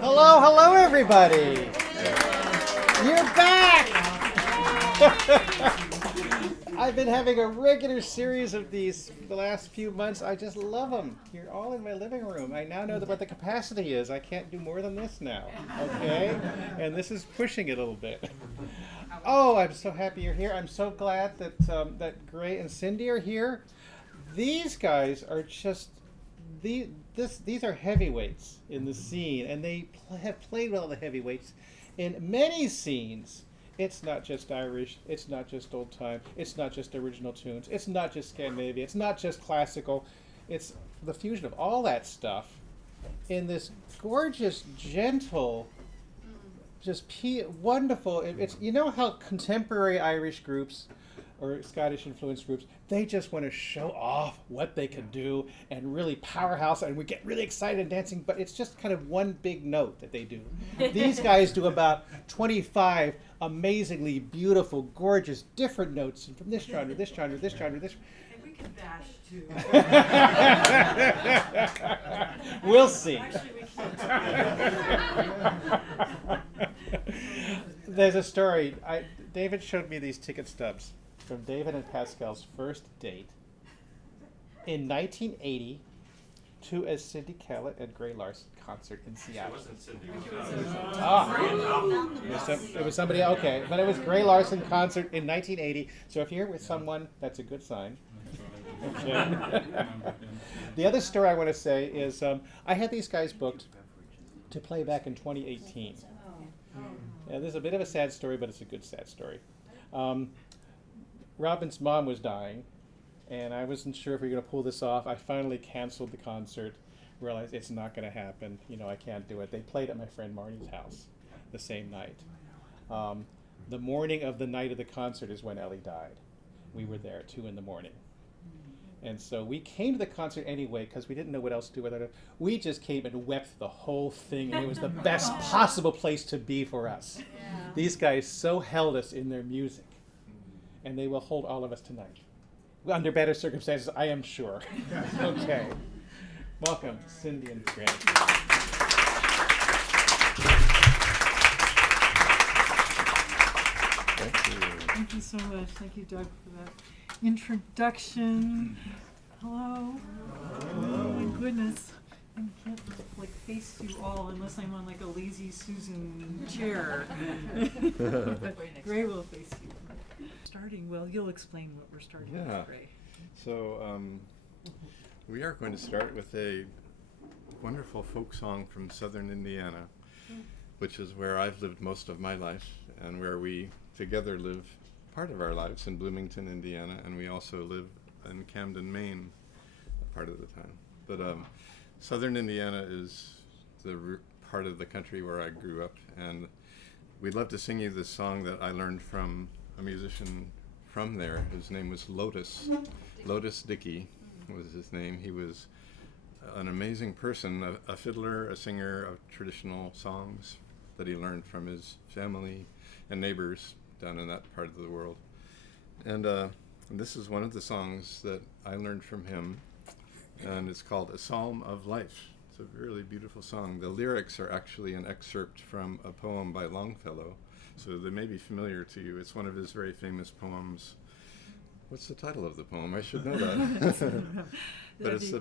Hello, hello, everybody. You're back. I've been having a regular series of these for the last few months. I just love them. You're all in my living room. I now know what the capacity is. I can't do more than this now, okay? And this is pushing it a little bit. Oh, I'm so happy you're here. I'm so glad that that Gray and Cindy are here. These guys are just these are heavyweights in the scene, and they have played well the heavyweights in many scenes. It's not just Irish, it's not just old time, it's not just original tunes, it's not just Scandinavia, it's not just classical, it's the fusion of all that stuff in this gorgeous, gentle, just wonderful. It's you know how contemporary Irish groups or Scottish influenced groups, they just want to show off what they can do and really powerhouse, and we get really excited and dancing, but it's just kind of one big note that they do. These guys do about 25 amazingly beautiful, gorgeous, different notes from this genre, this genre, this genre, this. And we can bash too. We'll see. Actually, we can't. There's a story. David showed me these ticket stubs from David and Pascal's first date in 1980 to a Cindy Kallet and Grey Larsen concert in Seattle. It wasn't Cindy. It was somebody, okay, but it was Grey Larsen concert in 1980. So if you're with someone, that's a good sign. Okay. The other story I want to say is I had these guys booked to play back in 2018. Yeah, this is a bit of a sad story, but it's a good sad story. Robin's mom was dying, and I wasn't sure if we were going to pull this off. I finally canceled the concert, realized it's not going to happen. You know, I can't do it. They played at my friend Marnie's house the same night. The morning of the night of the concert is when Ellie died. We were there at 2 a.m. And so we came to the concert anyway because we didn't know what else to do with it. We just came and wept the whole thing, and it was the best possible place to be for us. Yeah. These guys so held us in their music, and they will hold all of us tonight. Under better circumstances, I am sure. Okay. Welcome, Cindy and Grant. Thank you. Thank you so much. Thank you, Doug, for that introduction. Hello. Oh my goodness. I can't face you all unless I'm on a lazy Susan chair. But Gray will face you. Starting, well, you'll explain what we're starting with, Gray. So we are going to start with a wonderful folk song from southern Indiana, which is where I've lived most of my life and where we together live part of our lives in Bloomington, Indiana, and we also live in Camden, Maine, part of the time. But southern Indiana is the part of the country where I grew up, and we'd love to sing you this song that I learned from a musician from there. His name was Lotus Dickey was his name. He was an amazing person, a fiddler, a singer of traditional songs that he learned from his family and neighbors down in that part of the world. And this is one of the songs that I learned from him, and it's called A Psalm of Life. It's a really beautiful song. The lyrics are actually an excerpt from a poem by Longfellow, so they may be familiar to you. It's one of his very famous poems. What's the title of the poem? I should know that. But it's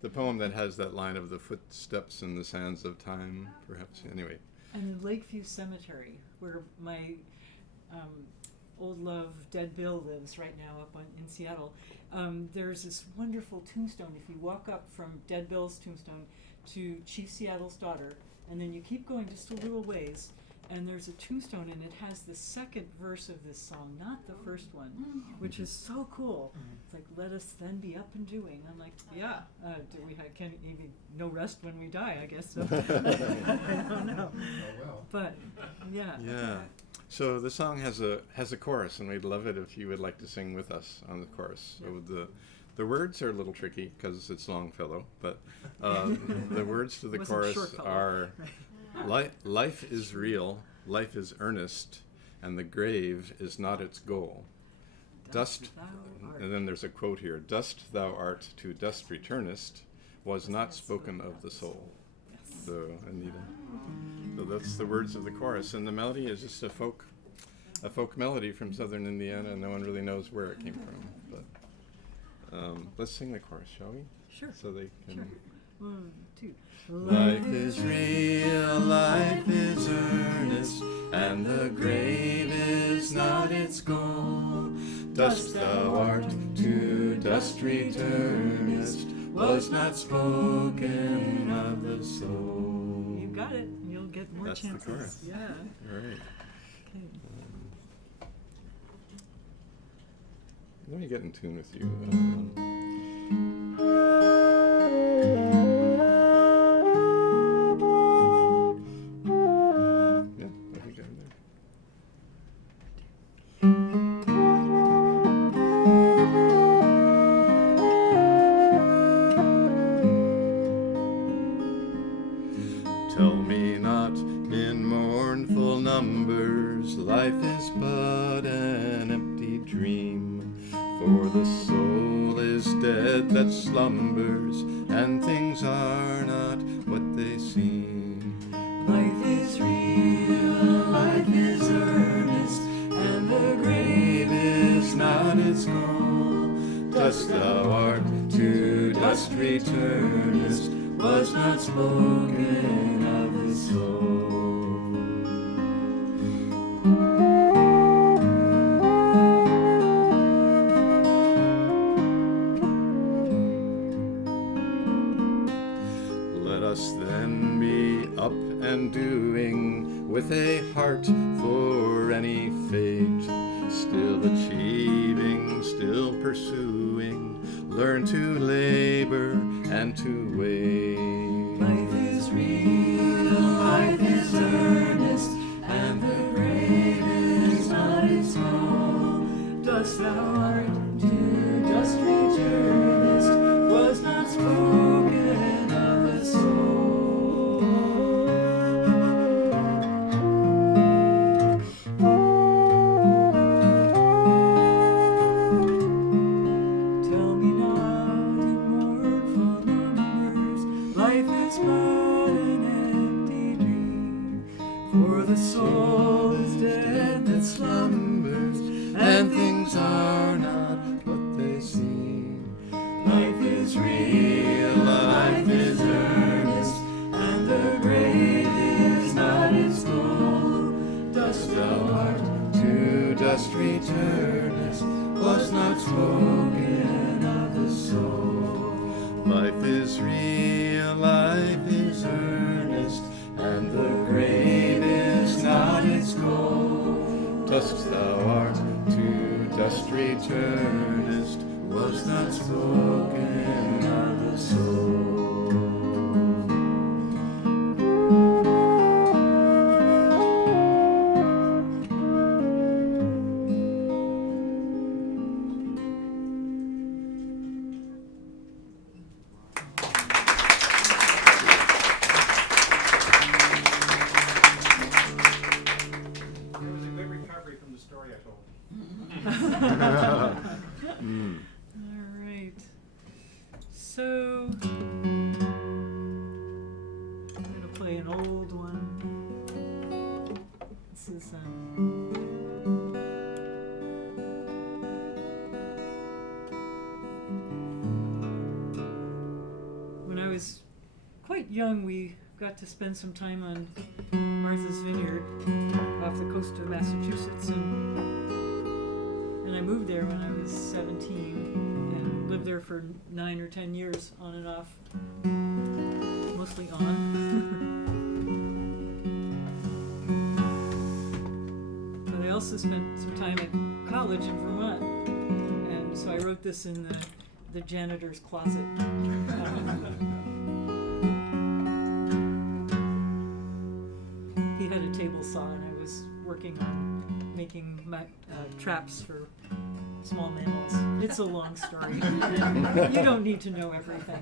the poem that has that line of the footsteps in the sands of time, perhaps. Anyway. And in Lakeview Cemetery, where my old love Dead Bill lives right now in Seattle, there's this wonderful tombstone. If you walk up from Dead Bill's tombstone to Chief Seattle's daughter, and then you keep going just a little ways, and there's a tombstone, and it has the second verse of this song, not the first one, which is so cool. It's like, let us then be up and doing. I'm like, yeah, can even no rest when we die, I guess. So. I don't know. But, yeah. Yeah. So the song has a chorus, and we'd love it if you would like to sing with us on the chorus. So the words are a little tricky because it's Longfellow, but the words to the chorus are, life is real, life is earnest, and the grave is not its goal. Dust, and then there's a quote here, dust thou art, to dust returnest, was not spoken of the soul. So, Anita. So that's the words of the chorus, and the melody is just a folk melody from southern Indiana, and no one really knows where it came from. But let's sing the chorus, shall we? Sure. So they can. Sure. 1, 2. Life is real, life is earnest, and the grave is not its goal. Dust thou art, to dust returnest, was not spoken of the soul. You got it. You'll get more That's chances. the chorus. Yeah. All right. Okay. Let me get in tune with you. Yeah, I think I'm there. Tell me not in mournful numbers, life is but an empty dream. For the soul is dead that slumbers, and things are not what they seem. Life is real, life is earnest, and the grave is not its goal. Dust thou art, to dust returnest, was not spoken of the soul. Let us then be up and doing, with a heart for any fate, still achieving, still pursuing, learn to labor and to wait. Life is real, life is earnest, and the grave is not its goal. Dust thou art, to dust returnest, was not spoken of the soul. Tell me not in mournful numbers, life is but an empty dream. For the soul is dead that slumbers, And things are not what they seem. life is real, life is earnest, and the grave is not its goal. Dust thou art, To dust returnest, was not spoken of the soul. Life is real, life is earnest, and the grave is not its goal. Dust thou art, to dust returnest, was not spoken of the soul. It was a good recovery from the story I told. All right. So I'm gonna play an old one. This is when I was quite young, we got to spend some time on Martha's Vineyard off the coast of Massachusetts, and I moved there when I was 17 and lived there for 9 or 10 years on and off, mostly on. But I also spent some time at college in Vermont, and so I wrote this in the janitor's closet. He had a table saw, and I was working on making traps for small mammals. It's a long story. You don't need to know everything.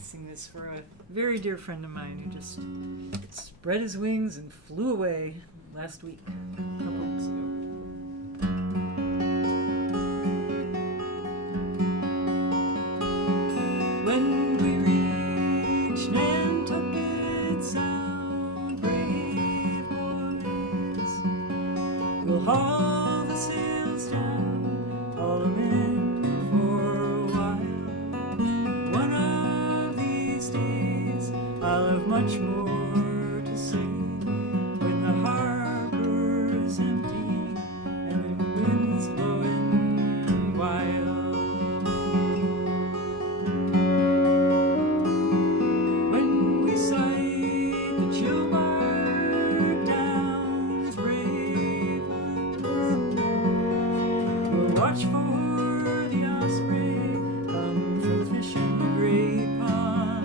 Sing this for a very very dear friend of mine who just spread his wings and flew away last week, a couple weeks ago. When we reach Nantucket Sound, brave boys, we'll haul the sails down, haul 'em in for a while. One of these days I'll have much more to say when the harbor's empty and the wind's blowing wild. When we sight the chill bark down its brave winds, we'll watch for the osprey come from fishing the great ponds.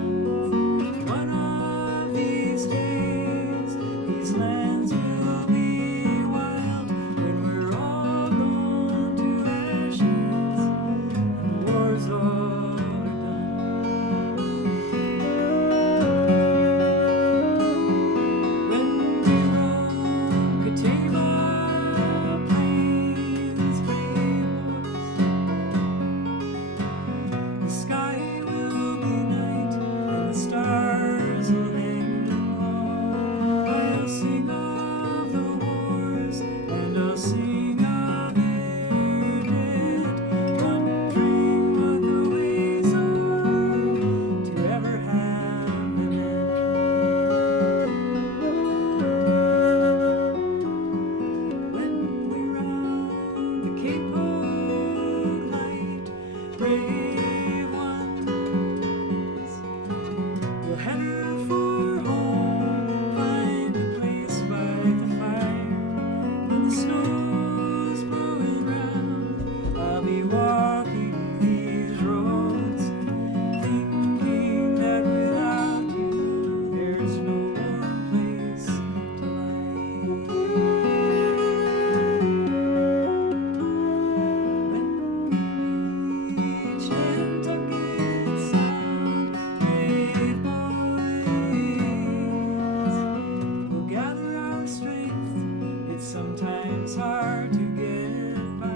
One of these days, these lands will be wild when we're all gone to ashes and the war's all done. When we roam Catawba plains, brave boys, the sky will be night and the stars will hang low. I'll sing of the wars and I'll sing of their dead, wondering what the ways are to ever have an end. When we round the Cape Hogue light, brave ones, we'll head her for home, find a place by the fire. When the snow's blowing round, I'll be walking these roads, thinking that without you, there's no warm place to lie. When we reach Nantucket Sound, brave boys, we'll gather our strength. It's sometimes hard to get by.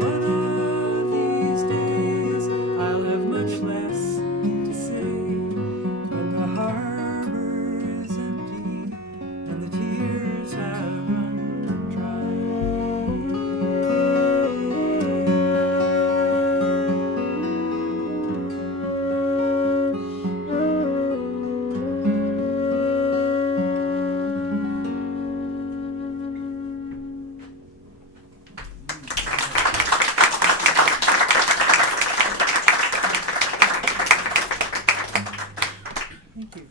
One of these days, I'll have much less to say when the harbor's empty and the tears have run dry. Thank you.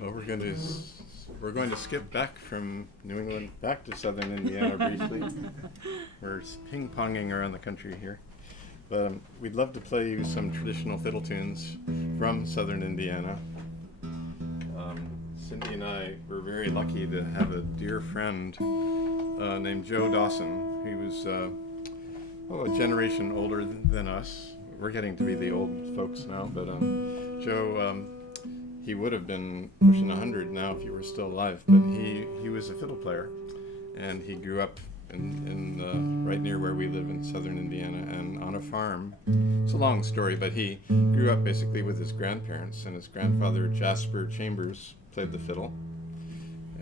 Well, we're going to skip back from New England back to southern Indiana briefly. We're ping-ponging around the country here. But we'd love to play you some traditional fiddle tunes from southern Indiana. Cindy and I were very lucky to have a dear friend named Joe Dawson. He was a generation older than us. We're getting to be the old folks now, but Joe, he would have been pushing 100 now if he were still alive, but he was a fiddle player, and he grew up in right near where we live in southern Indiana and on a farm. It's a long story, but he grew up basically with his grandparents, and his grandfather, Jasper Chambers, played the fiddle.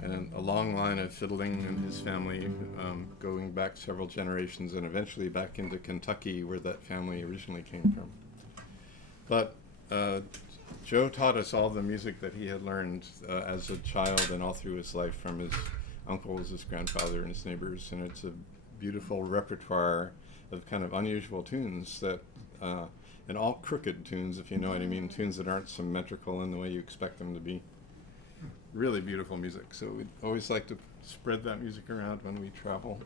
And a long line of fiddling in his family, going back several generations and eventually back into Kentucky, where that family originally came from. But Joe taught us all the music that he had learned as a child and all through his life from his uncles, his grandfather, and his neighbors. And it's a beautiful repertoire of kind of unusual tunes that, and all crooked tunes, if you know what I mean, tunes that aren't symmetrical in the way you expect them to be. Really beautiful music, so we'd always like to spread that music around when we travel.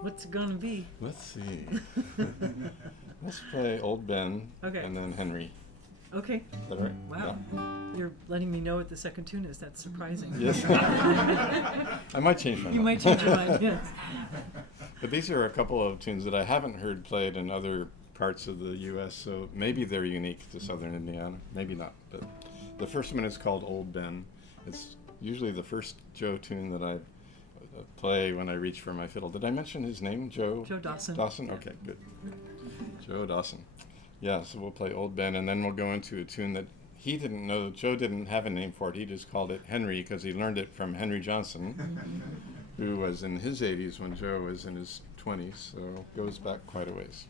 What's it gonna be? Let's see. Let's play Old Ben, Okay. and then Henry. Okay. Is that right? Wow. You're letting me know what the second tune is. That's surprising. Yeah. Yes. I might change my mind. You might change your mind, yes. But these are a couple of tunes that I haven't heard played in other parts of the U.S., so maybe they're unique to Southern Indiana. Maybe not. But the first one is called Old Ben. It's usually the first Joe tune that I play when I reach for my fiddle. Did I mention his name? Joe? Joe Dawson. Dawson? Okay, good. Joe Dawson. Yeah, so we'll play Old Ben, and then we'll go into a tune that he didn't know. Joe didn't have a name for it. He just called it Henry because he learned it from Henry Johnson, who was in his 80s when Joe was in his 20s, so it goes back quite a ways.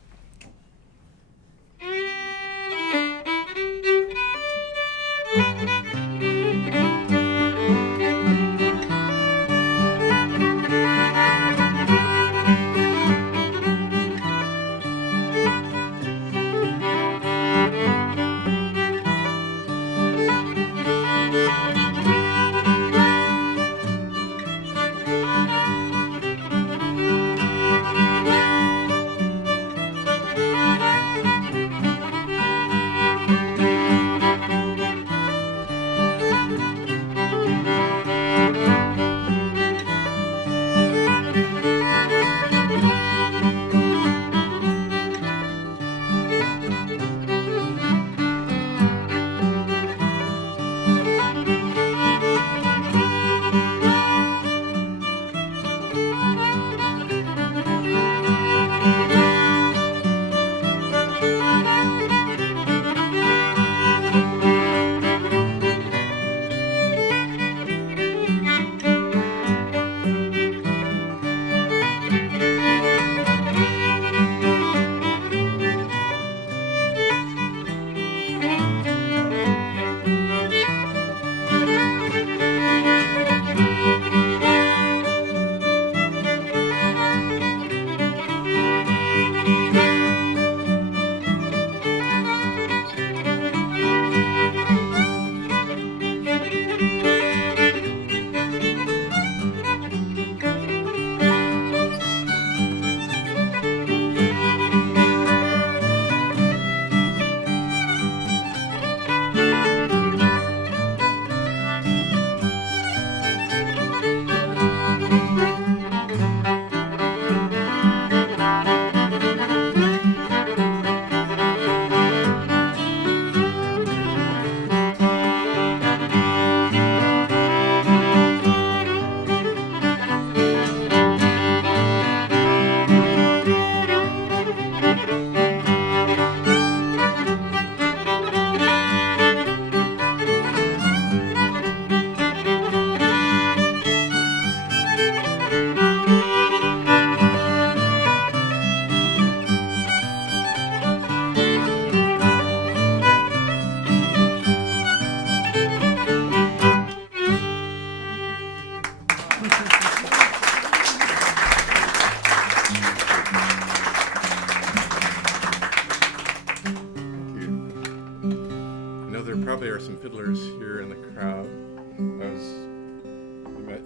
Probably are some fiddlers here in the crowd.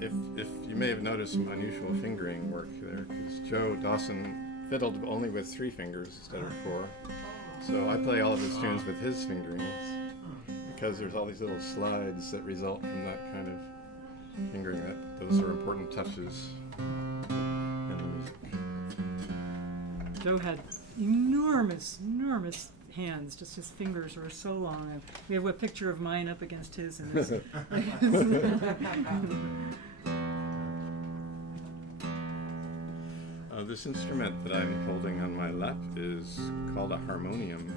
If you may have noticed some unusual fingering work there, because Joe Dawson fiddled only with 3 fingers instead of 4. So I play all of his tunes with his fingerings, because there's all these little slides that result from that kind of fingering. Those are important touches in the music. Joe had enormous hands, just his fingers were so long. And we have a picture of mine up against his. And it's, this instrument that I'm holding on my lap is called a harmonium.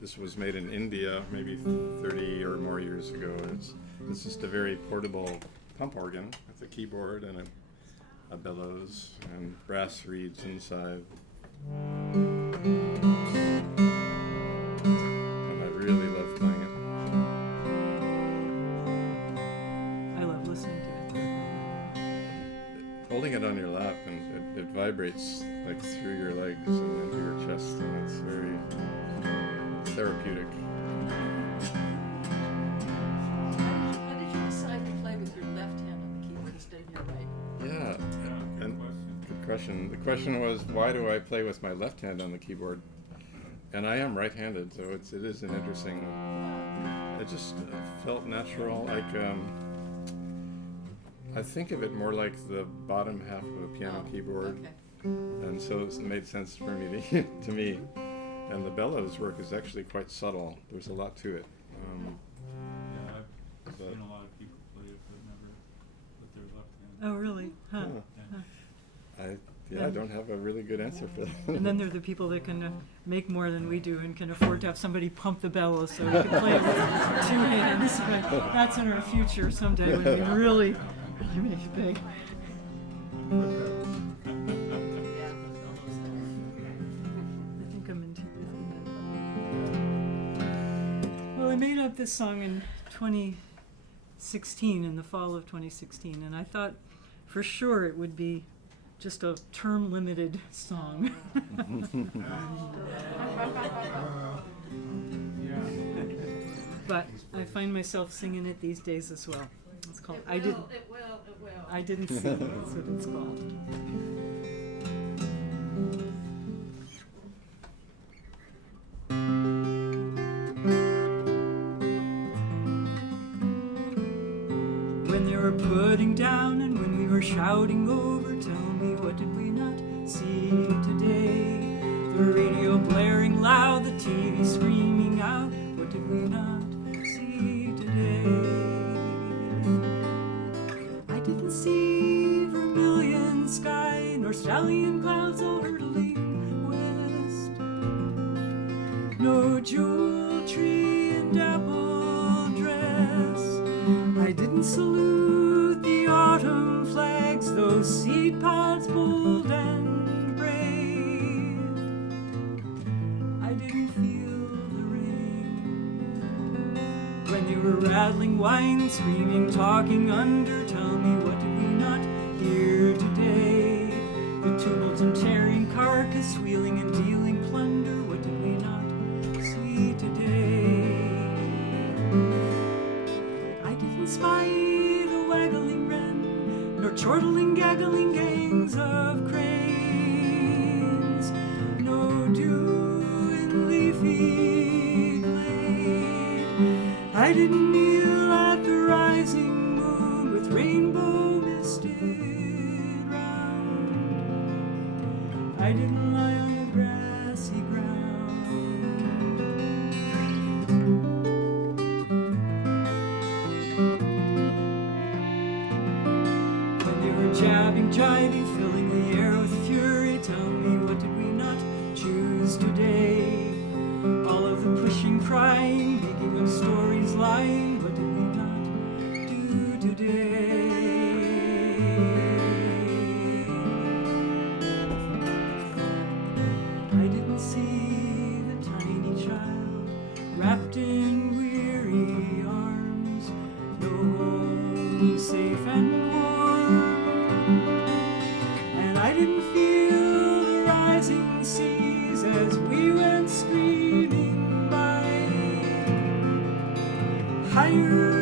This was made in India maybe 30 or more years ago. It's just a very portable pump organ with a keyboard and a bellows and brass reeds inside. And I really love playing I love listening to it. Holding it on your lap, and it vibrates like through your legs and into your chest, and it's very therapeutic. How did you decide to play with your left hand on the keyboard instead of your right? Yeah, and good question. The question was, why do I play with my left hand on the keyboard? And I am right-handed, so it is an interesting. It just felt natural, like I think of it more like the bottom half of a piano keyboard, Okay. and so it made sense for me to me. And the bellows work is actually quite subtle. There's a lot to it. Yeah, I've seen a lot of people play it, but never with their left hand. Oh, really? Huh. I don't have a really good answer for that. And then there are the people that can make more than we do and can afford to have somebody pump the bellows so we can play it with 2 hands. But that's in our future someday when we really make it big. Yeah. I think I'm in tune with that. Well, I made up this song in 2016, in the fall of 2016, and I thought for sure it would be just a term-limited song. But I find myself singing it these days as well. It's called I Didn't. It will. I Didn't See. That's what it's called. When they were putting down and when we were shouting over, tell me, what did we not see today? The radio blaring loud, the TV screaming out, what did we not see today? I didn't see vermilion sky, nor stallion clouds all hurtling west. No jewel tree and dapple dress. I didn't salute the autumn flags, those seed pods bold and brave. I didn't feel the rain when they were rattling wine, screaming, talking under. Tell me, what did we not hear today? The tumult and tearing carcass, wheeling and dealing plunder. What did we not see today? I didn't spy the waggling wren, nor chortling, gaggling gangs of cranes. No dew in leafy glade. I didn't kneel at the rising moon with rainbow misted round. I didn't lie on the grassy ground. Jabbing, jiving, filling the air with fury. Tell me, what did we not choose today? All of the pushing, crying, making up stories, lying. What did we not do today? I didn't see the tiny child wrapped in weary arms. No home safe and warm. I didn't feel the rising seas as we went screaming by. Higher,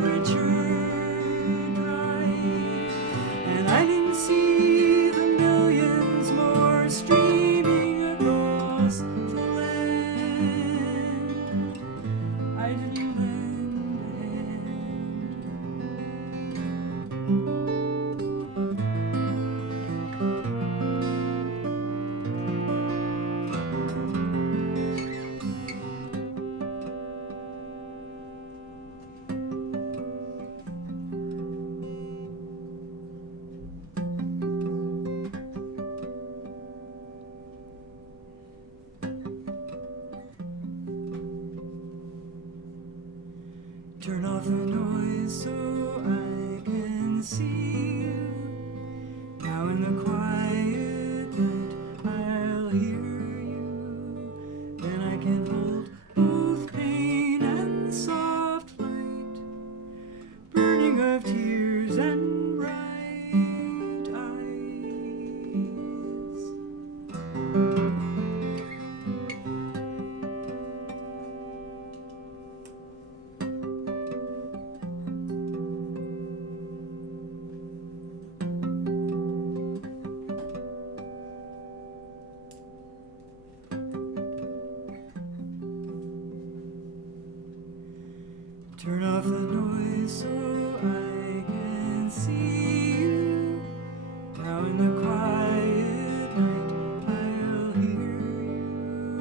richer, dry. And I didn't see the millions more streaming across the land. I didn't lend a hand. Turn off the noise so I can see you. Now in the quiet night I'll hear you. Then I can hold both pain and soft light, burning of tears and bright eyes. so I can see you. Now in the quiet night I'll hear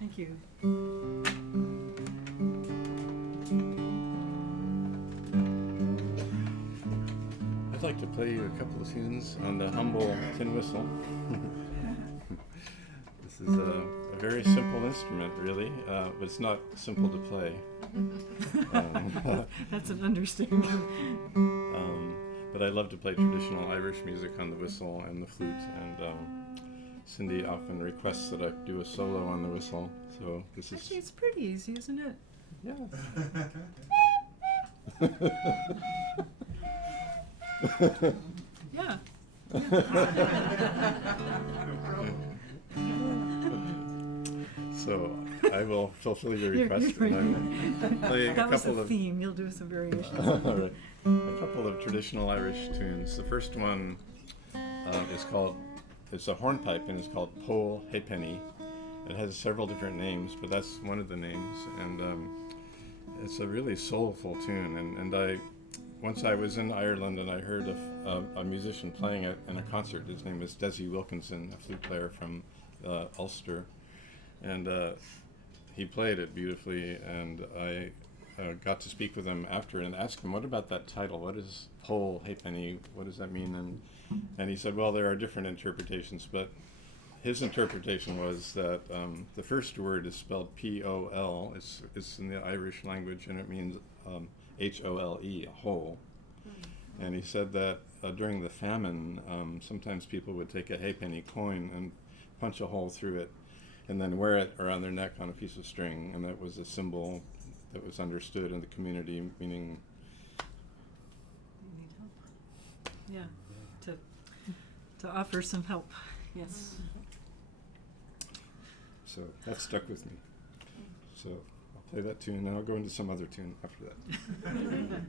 Thank you. I'd like to play you a couple of tunes on the humble tin whistle. This is a very simple instrument, really, but it's not simple to play. That's an understatement. But I love to play traditional Irish music on the whistle and the flute, and Cindy often requests that I do a solo on the whistle. So this is Actually, it's pretty easy, isn't it? yeah. Yeah. So I will fulfill your request, and I will play a That was couple the of theme. You'll do some variations. all right, a couple of traditional Irish tunes. The first one is called, it's a hornpipe, and it's called Pole Halfpenny. It has several different names, but that's one of the names, and it's a really soulful tune. And I, once I was in Ireland, and I heard a musician playing it in a concert. His name is Desi Wilkinson, a flute player from Ulster, and he played it beautifully. And I got to speak with him after and ask him, "What about that title? What is Pole Halfpenny? What does that mean?" And he said, "Well, there are different interpretations, but his interpretation was that the first word is spelled P-O-L. It's in the Irish language, and it means H-O-L-E, a hole." And he said that during the famine, sometimes people would take a halfpenny coin and punch a hole through it, and then wear it around their neck on a piece of string, and that was a symbol that was understood in the community, meaning You need help. Yeah. To offer some help. Yes. so that stuck with me. So I'll play that tune, and then I'll go into some other tune after that.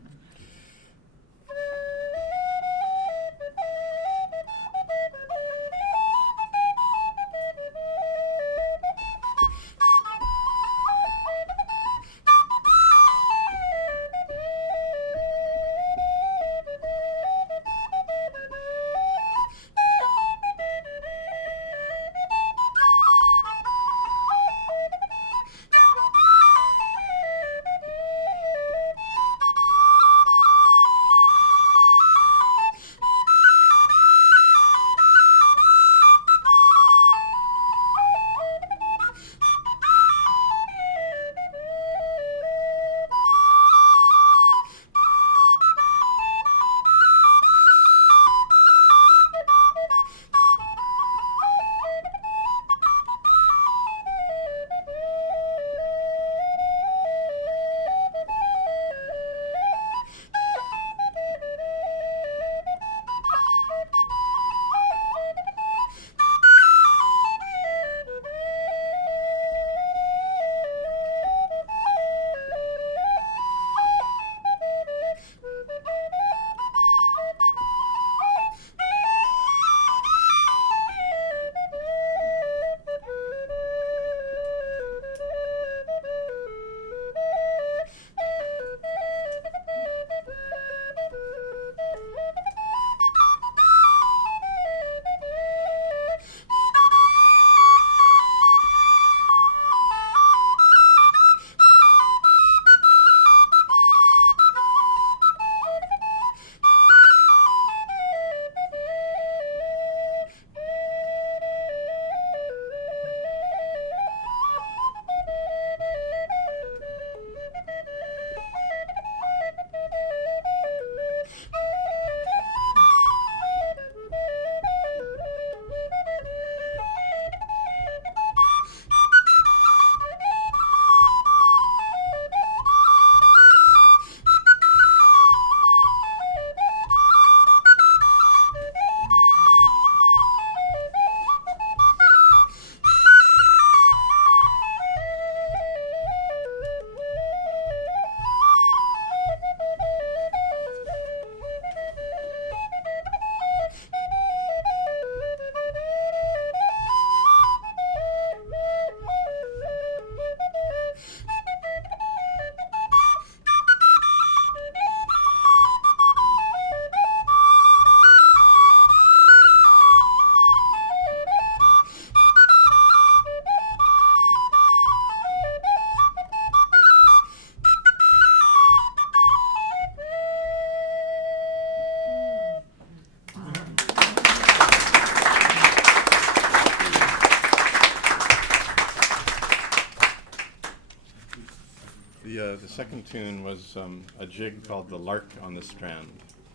The second tune was a jig called The Lark on the Strand.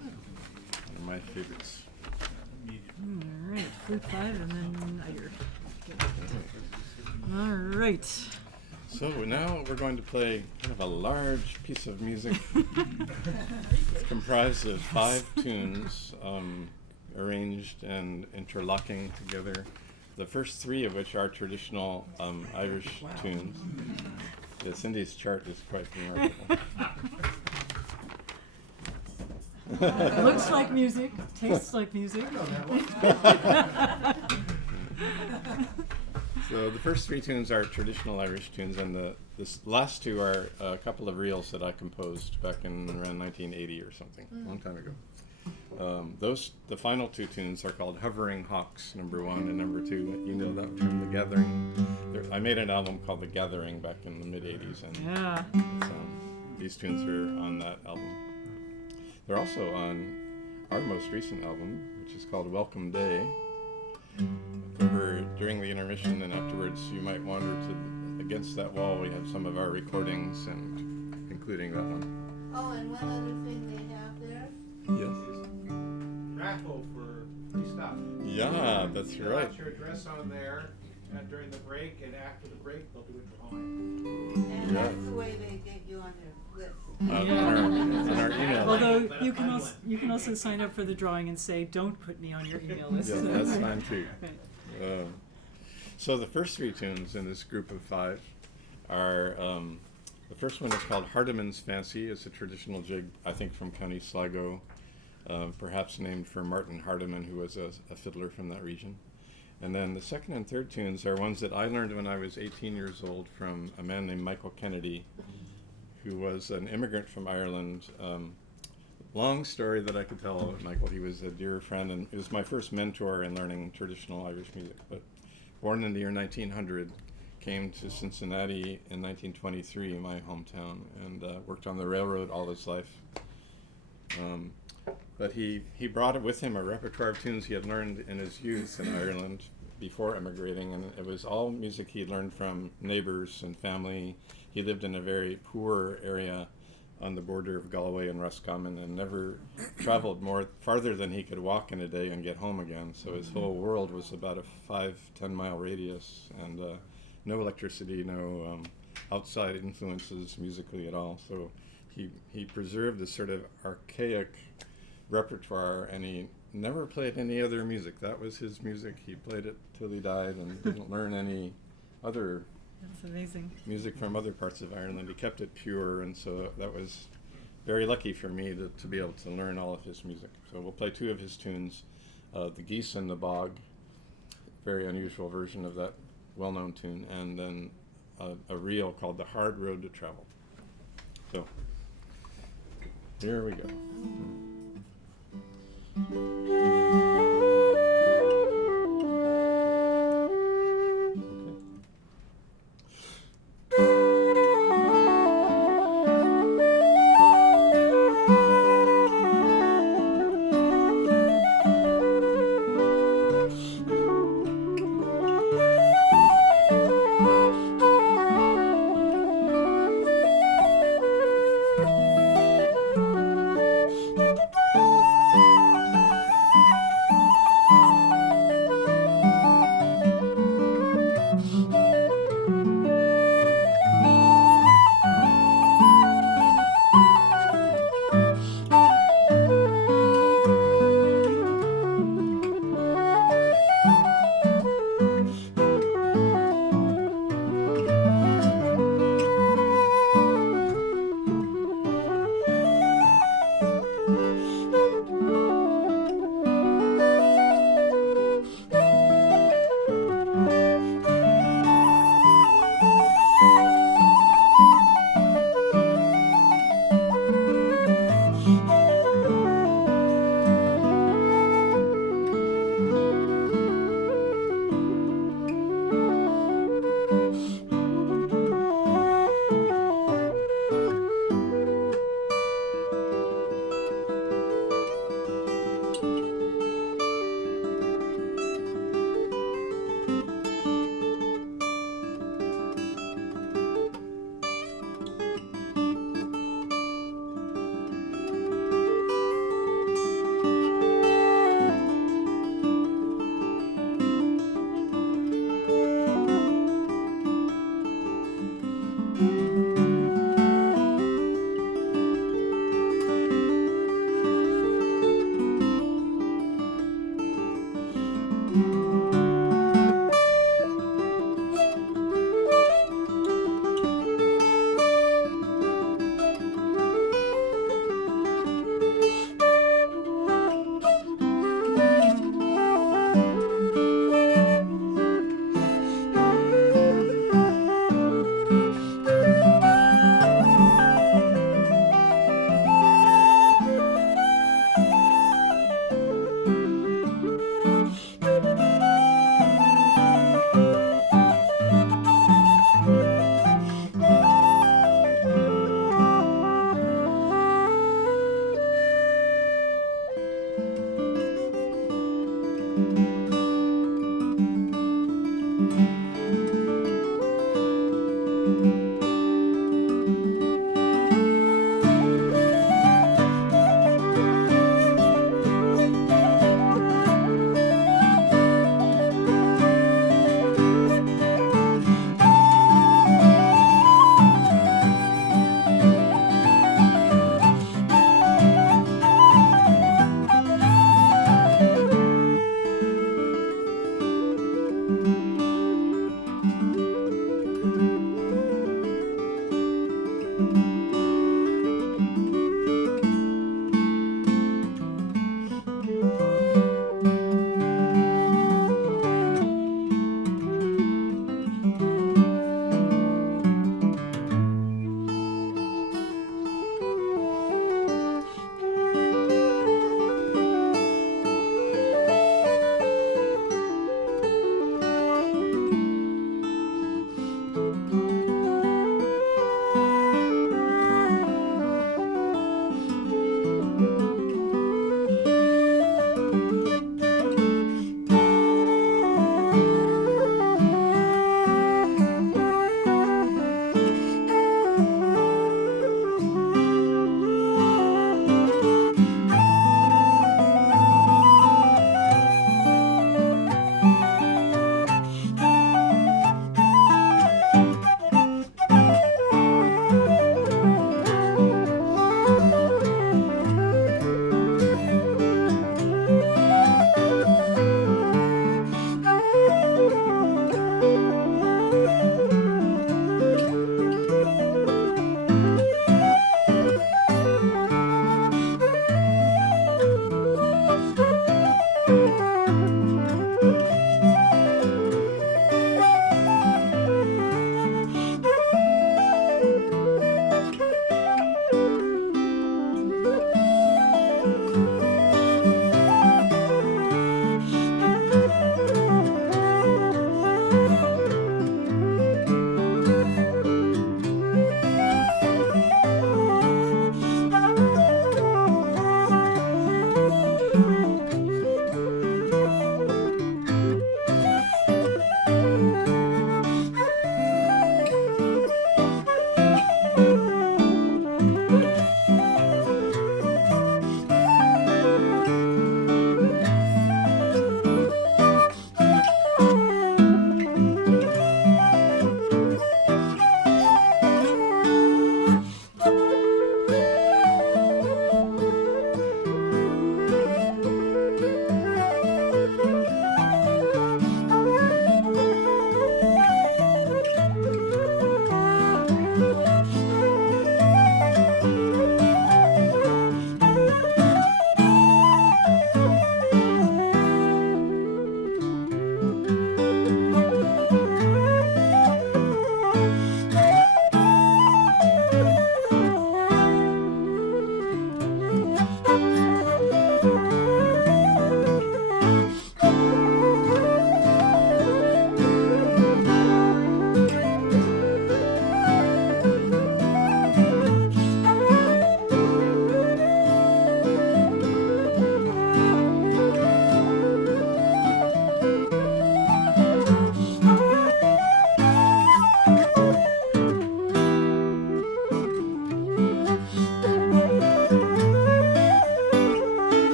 One of my favorites. All right, flute 5 and then Irish. All right. So now we're going to play kind of a large piece of music. It's comprised of 5 tunes arranged and interlocking together. The first 3 of which are traditional Irish tunes. The Cindy's chart is quite remarkable. Looks like music, tastes like music. So the first 3 tunes are traditional Irish tunes, and the last 2 are a couple of reels that I composed back in around 1980 or something, a long time ago. The final 2 tunes are called Hovering Hawks, number 1 and number 2. You know that from The Gathering. I made an album called The Gathering back in the mid-80s, and Yeah. these tunes are on that album. They're also on our most recent album, which is called Welcome Day. During the intermission and afterwards, you might wander against that wall. We have some of our recordings, and including that one. Oh, and one other thing they have there. Yes. Raffle for free stuff. Yeah, that's Fill right. out your address on there during the break, and after the break, they'll do a drawing. And Yeah. that's the way they get you on their list. On our email. Although But you a can fun also one. you can also sign up for the drawing and say, "Don't put me on your email list." Yeah, that's fine too. Right. So the first 3 tunes in this group of 5 are, the first one is called Hardiman's Fancy. It's a traditional jig, I think, from County Sligo, perhaps named for Martin Hardiman, who was a fiddler from that region. And then the second and third tunes are ones that I learned when I was 18 years old from a man named Michael Kennedy, who was an immigrant from Ireland. Long story that I could tell about Michael. He was a dear friend, and he was my first mentor in learning traditional Irish music. But born in the year 1900, came to Cincinnati in 1923, my hometown, and worked on the railroad all his life. But he brought with him a repertoire of tunes he had learned in his youth in Ireland before emigrating, and it was all music he had learned from neighbors and family. He lived in a very poor area on the border of Galway and Roscommon, and never traveled farther than he could walk in a day and get home again. So his whole world was about a 5-10 mile radius, and no electricity, no outside influences musically at all. So he preserved this sort of archaic repertoire, and he never played any other music. That was his music. He played it till he died and didn't learn any other That's amazing. music from other parts of Ireland. He kept it pure, and so that was very lucky for me to be able to learn all of his music. So we'll play 2 of his tunes, The Geese in the Bog, very unusual version of that well-known tune, and then a reel called The Hard Road to Travel. So here we go.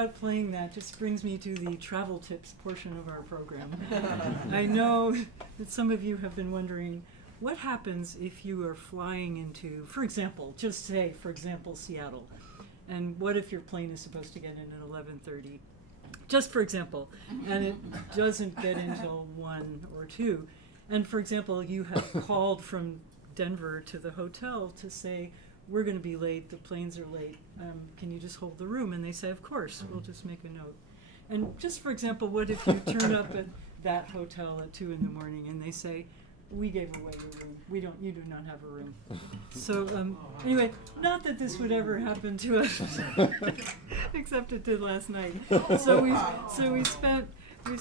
about playing that just brings me to the travel tips portion of our program. I know that some of you have been wondering, what happens if you are flying into, for example, just say, for example, Seattle, and what if your plane is supposed to get in at 11:30? Just for example, and it doesn't get in until 1 or 2. And for example, you have called from Denver to the hotel to say, we're going to be late, the planes are late, can you just hold the room? And they say, of course, we'll just make a note. And just for example, what if you turn up at that hotel at 2 in the morning and they say, we gave away your room. You do not have a room. So anyway, not that this would ever happen to us, except it did last night. So we spent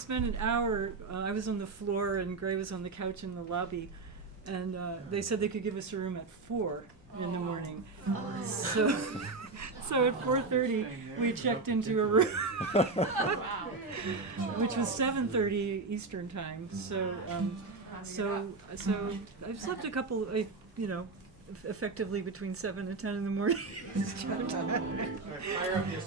an hour. I was on the floor and Gray was on the couch in the lobby, and they said they could give us a room at 4 in the morning. So at 4:30 we checked into a room, which was 7:30 Eastern time. So I've slept a couple, effectively between 7 and 10 in the morning.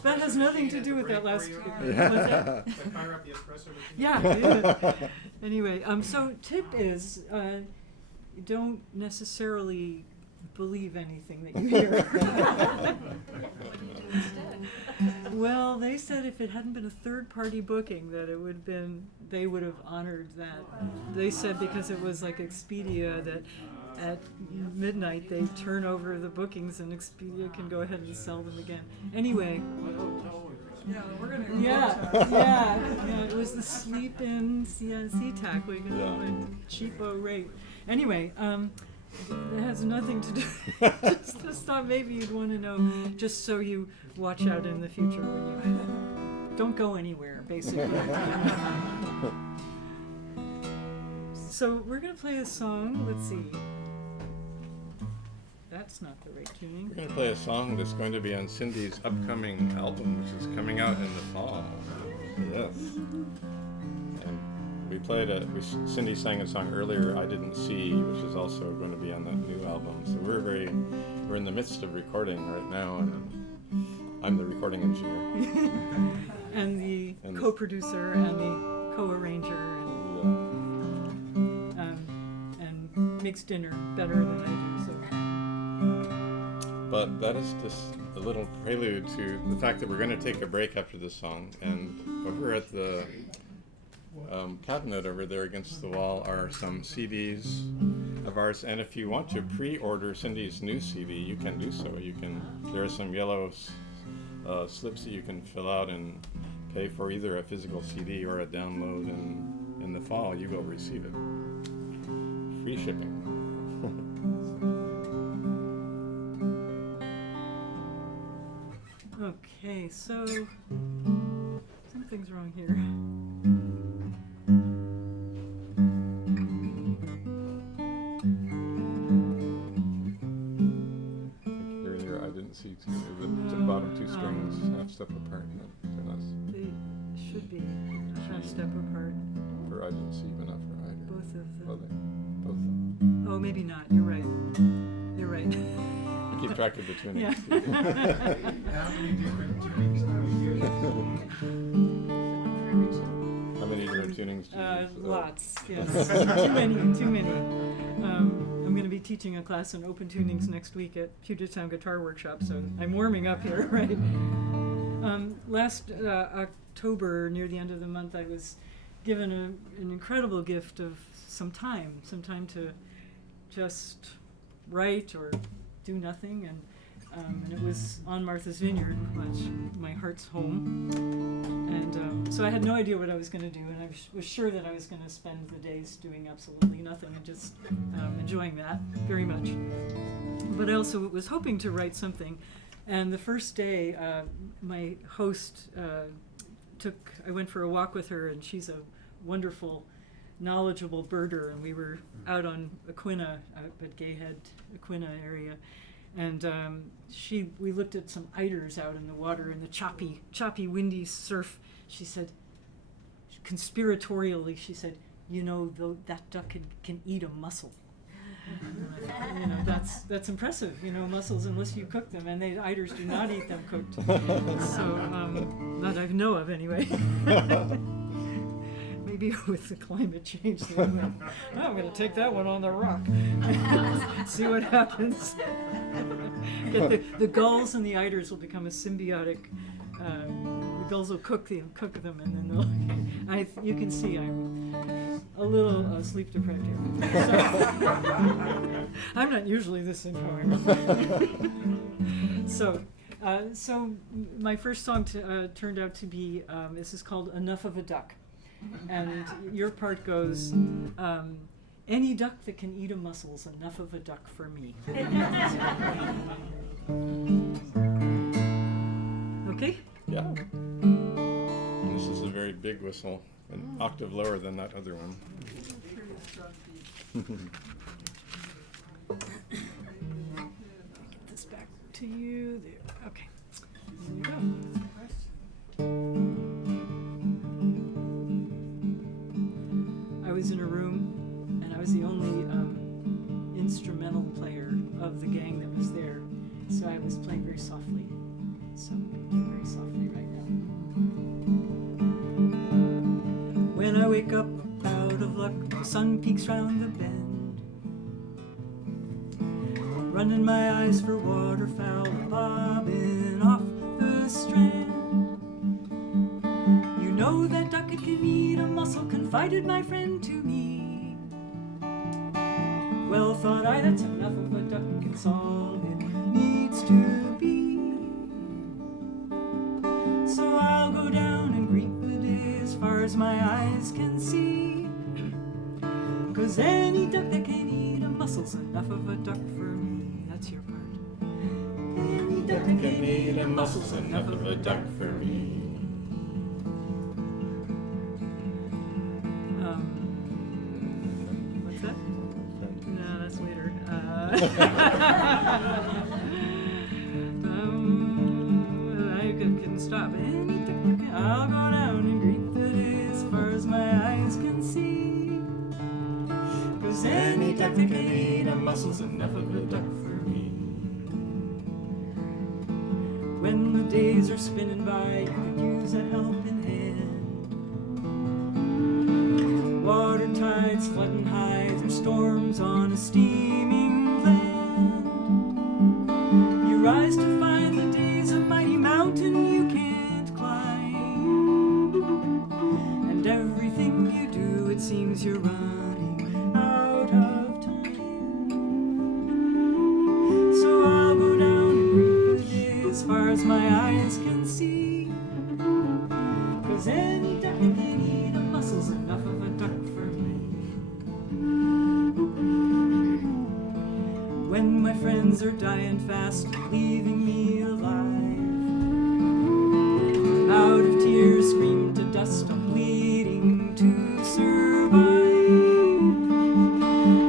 That has nothing to do with that last. Fire up the espresso machine. Yeah. Anyway, so tip is don't necessarily believe anything that you hear. What do you do instead? Well, they said if it hadn't been a third-party booking, that it would have been, they would have honored that. They said because it was like Expedia, that at midnight they turn over the bookings and Expedia can go ahead and sell them again. Anyway. Yeah, we're gonna. Yeah. It was the sleep-in SeaTac. We got a cheapo rate. Anyway, it has nothing to do. Just thought maybe you'd want to know, just so you watch out in the future when you don't go anywhere, basically. So we're gonna play a song. Let's see. That's not the right tuning. We're going to play a song that's going to be on Cindy's upcoming album, which is coming out in the fall. Yes. And we played Cindy sang a song earlier, I Didn't See, which is also going to be on that new album. So we're in the midst of recording right now, and I'm the recording engineer. And the co-producer and the co-arranger and makes dinner better than I do. So. But that is just a little prelude to the fact that we're going to take a break after this song. And over at the cabinet over there against the wall are some CDs of ours. And if you want to pre-order Cindy's new CD, you can do so. There are some yellow slips that you can fill out and pay for either a physical CD or a download. And in the fall, you will receive it. Free shipping. Okay, so something's wrong here. You're in your I didn't see two. The bottom two strings half step apart. They should be half step apart. For I didn't see, but not for either. Both of them. Oh, both. Oh, maybe not. You're right. You're right. Keep track of the tunings. Yeah. How many different tunings do we use? How many different tunings do you use? Lots, yes. Too many. I'm going to be teaching a class on open tunings next week at Puget Sound Guitar Workshop, so I'm warming up here, right? Last October, near the end of the month, I was given an incredible gift of some time to just write or do nothing, and it was on Martha's Vineyard, my heart's home, and so I had no idea what I was going to do, and I was sure that I was going to spend the days doing absolutely nothing and just enjoying that very much. But I also was hoping to write something, and the first day, my host I went for a walk with her, and she's a wonderful, knowledgeable birder, and we were out on Aquina, out at Gayhead, Aquina area, and we looked at some eiders out in the water in the choppy, windy surf. She said, conspiratorially, that duck can eat a mussel. That's impressive. Mussels, unless you cook them, and eiders do not eat them cooked. So that I know of anyway. Maybe with the climate change thing. I'm going to take that one on the rock. See what happens. The gulls and the eiders will become a symbiotic. The gulls will cook them, and then you can see I'm a little sleep deprived here. So, I'm not usually this intolerant. So my first song turned out to be, this is called Enough of a Duck. And your part goes, Any duck that can eat a muscle's enough of a duck for me. Okay? Yeah. This is a very big whistle, an octave lower than that other one. Get this back to you. There. Okay. Here we go. I was in a room, and I was the only instrumental player of the gang that was there, so I was playing very softly. So I'm going to play very softly right now. When I wake up out of luck, the sun peeks round the bend. Running my eyes for waterfowl, bobbing off the strand. You know that duck it can eat a mussel, confided my friend to me. Well, thought I, that's enough of a duck, it's all it needs to be. So I'll go down and greet the day as far as my eyes can see. 'Cause any duck that can eat a mussel's enough of a duck for me. That's your part. Any duck that can eat a mussel's enough of a duck for me. What's that? No, that's later. I couldn't stop. I'll go down and greet the day as far as my eyes can see. 'Cause any duck that can eat a mussel's enough of a duck for me. When the days are spinning by, you could use a helping hand. Water tides, flooding highs, or storms on a steaming land. You rise to find the day's a mighty mountain you can't climb. And everything you do, it seems you're running out of time. So I'll go down and greet the day as far as my eyes can see. 'Cause any duck that can eat a mussel's enough of a duck for me. When my friends are dying fast, leaving me alive, I'm out of tears, scream to dust, I'm bleeding to survive.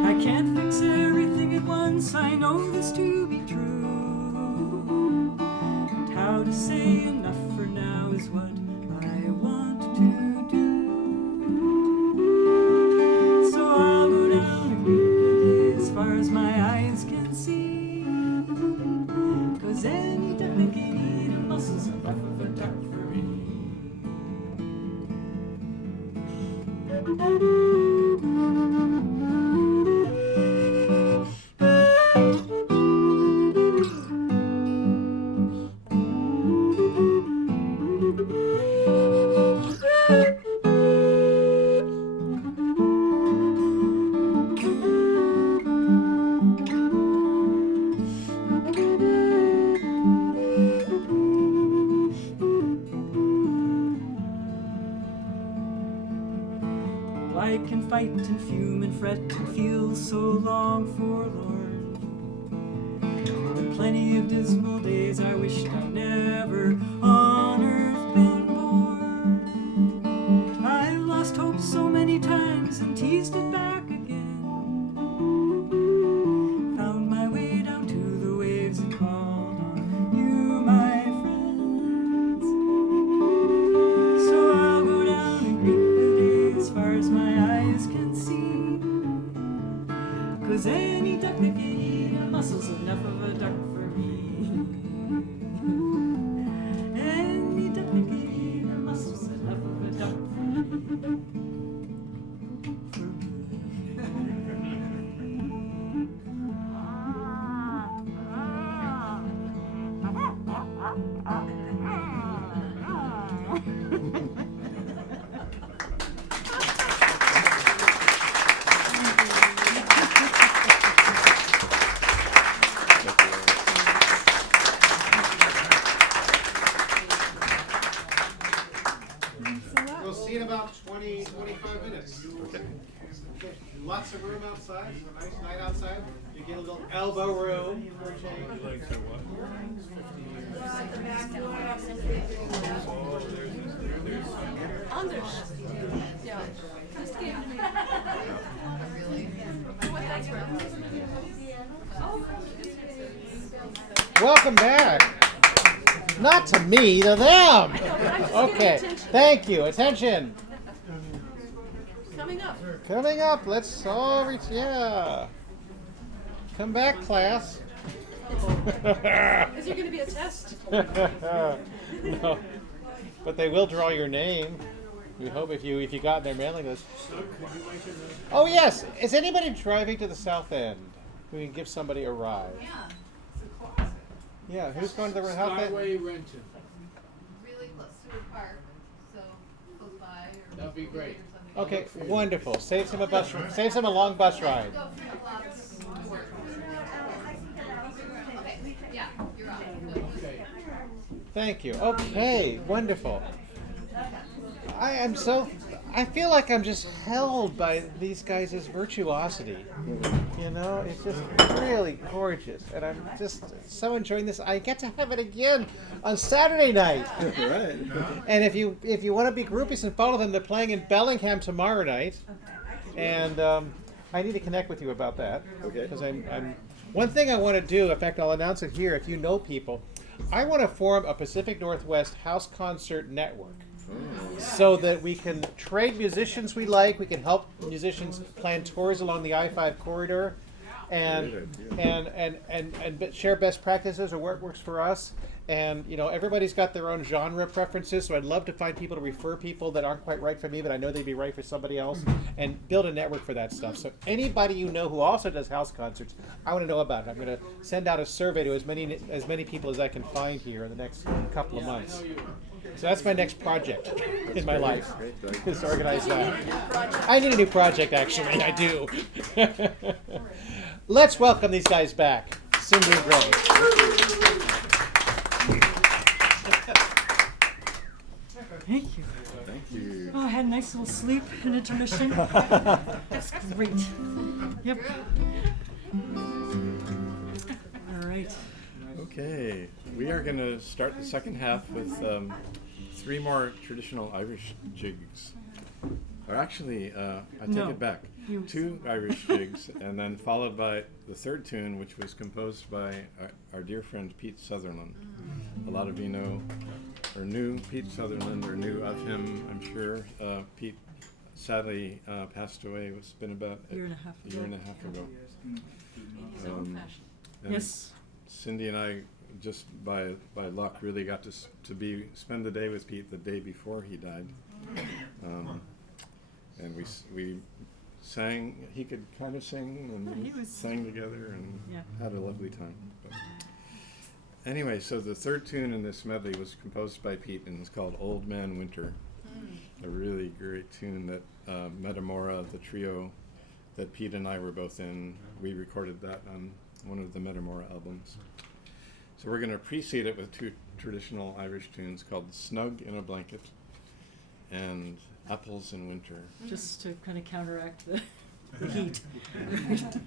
I can't fix everything at once, I know this to be true. And how to say enough for now is what I want to do. So I'll go down and greet the day as far as my eyes can see. 'Cause any duck that can eat a mussel's enough of a duck for me. I can fight and fume and fret and feel so long forlorn. And plenty of dismal days I wished I never on earth been born. I've lost hope so many times and teased it back again. Found my way down to the waves and called on you, my friends. So I'll go down and greet the day as far as my eyes can see. 'Cause any duck that can eat a mussel's enough of a duck for me. Any duck that can eat a mussel's enough of a duck for me. We'll see in about 20 25 minutes. Okay. Lots of room outside. It's a nice night outside. You get a little elbow room for a change. Like to what? Anders. Yeah. Just gave me. Really? What that's from? Welcome back. Not to me, to them. Okay. Thank you. Attention. Coming up. Coming up, let's all reach. Yeah. Come back, class. Is there going to be a test? No. But they will draw your name. We hope if you got their mailing list. Oh yes. Is anybody driving to the South End? We can give somebody a ride. Yeah. Who's going to the South End? Skyway Renton. Really close to the park, so close by or. That'd be great. Okay. Wonderful. Saves him a long bus ride. Go 3 o'clock to work. Okay, yeah, you're on. Okay. Thank you. Okay. Wonderful. I feel like I'm just held by these guys' virtuosity. You know, it's just really gorgeous. And I'm just so enjoying this. I get to have it again on Saturday night. Right. And if you want to be groupies and follow them, they're playing in Bellingham tomorrow night. And I need to connect with you about that. Okay. Because I'm one thing I want to do, in fact, I'll announce it here if you know people. I want to form a Pacific Northwest house concert network. So that we can trade musicians we like, we can help musicians plan tours along the I-5 corridor, and share best practices or what works for us. And you know, everybody's got their own genre preferences, so I'd love to find people to refer people that aren't quite right for me, but I know they'd be right for somebody else, and build a network for that stuff. So anybody you know who also does house concerts, I want to know about it. I'm going to send out a survey to as many people as I can find here in the next couple of months. So that's my next project in my life, is to organize that. I need a new project, actually. I do. Let's welcome these guys back. Cindy and Grey. Thank you. Thank you. Oh, I had a nice little sleep and intermission. That's great. Yep. All right. Okay, we are going to start the second half with 3 more traditional Irish jigs. Or actually, I take No. it back. 2 Irish jigs, and then followed by the third tune, which was composed by our dear friend Pete Sutherland. A lot of you know or knew Pete Sutherland or knew of him, I'm sure. Pete sadly passed away. It's been about A year and a half ago. year and a half ago. He's old-fashioned. And Yes. Cindy and I, just by luck, really got to spend the day with Pete the day before he died, and we sang. He could kind of sing, and He was- sang together, and Yeah. had a lovely time. But anyway, so the third tune in this medley was composed by Pete, and it's called "Old Man Winter." A really great tune that Metamora, the trio that Pete and I were both in, we recorded that on one of the Metamora albums. So we're going to precede it with 2 traditional Irish tunes called "Snug in a Blanket" and "Apples in Winter." Just to kind of counteract the heat. Okay, good.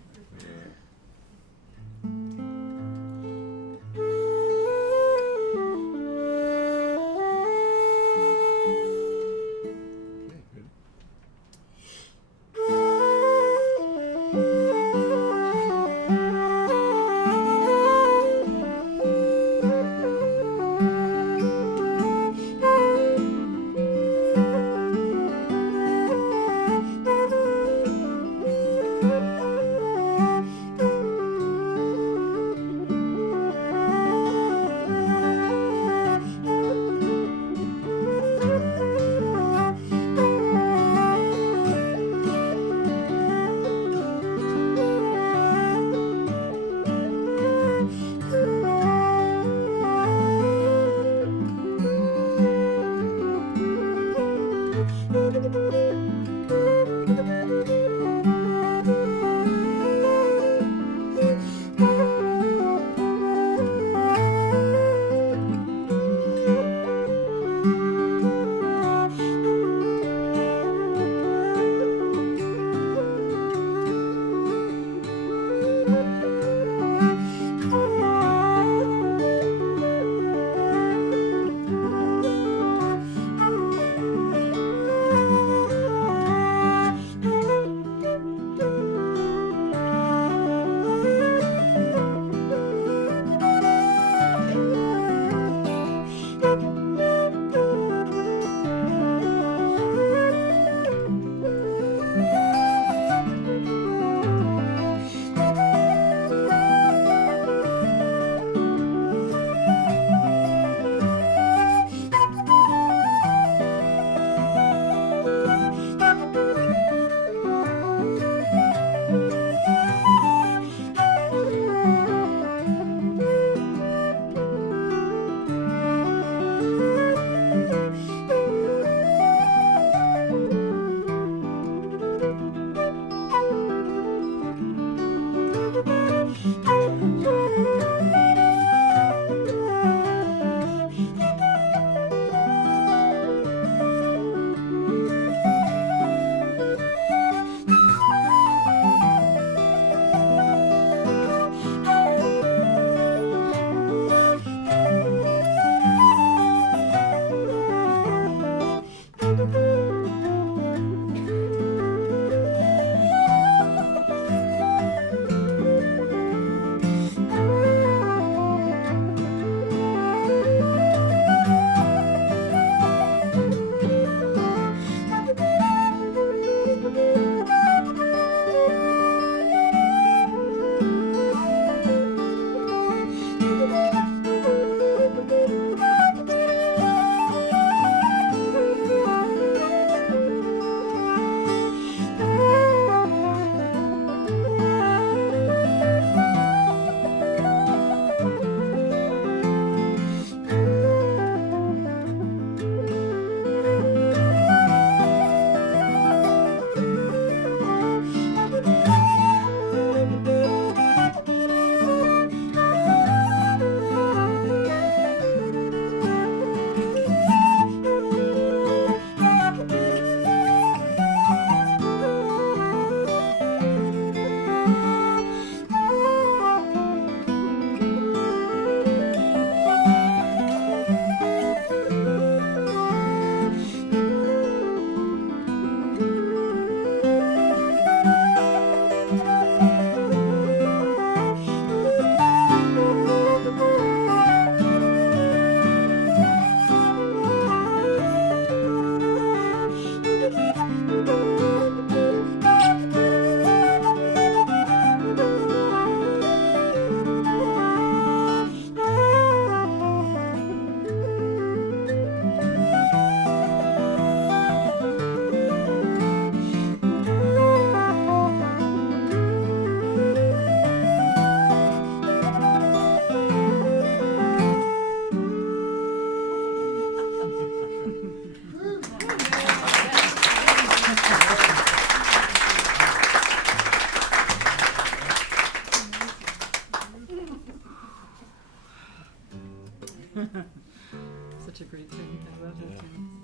such a great thing. I love that Yeah. tune.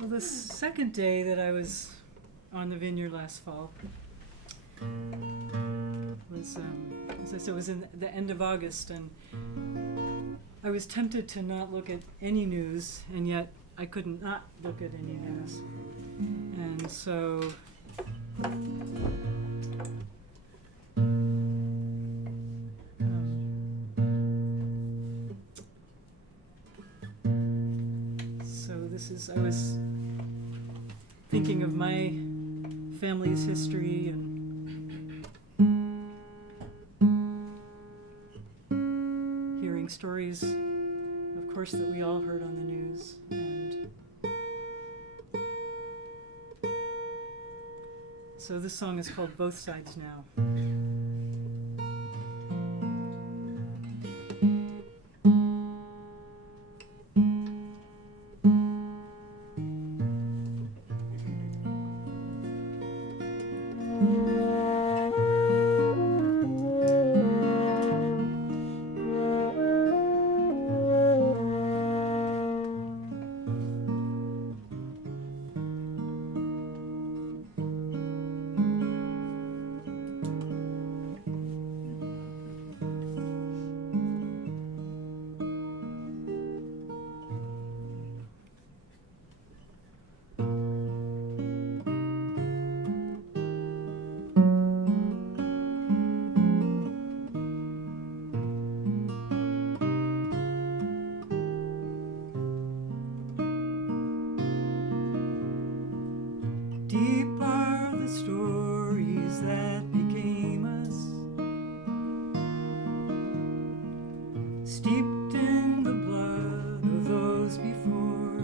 Well, the second day that I was on the vineyard last fall was, as I said, was in the end of August, and I was tempted to not look at any news, and yet I couldn't not look at any news. And so I was thinking of my family's history and hearing stories, of course, that we all heard on the news. And so this song is called Both Sides Now. Deep are the stories that became us, steeped in the blood of those before,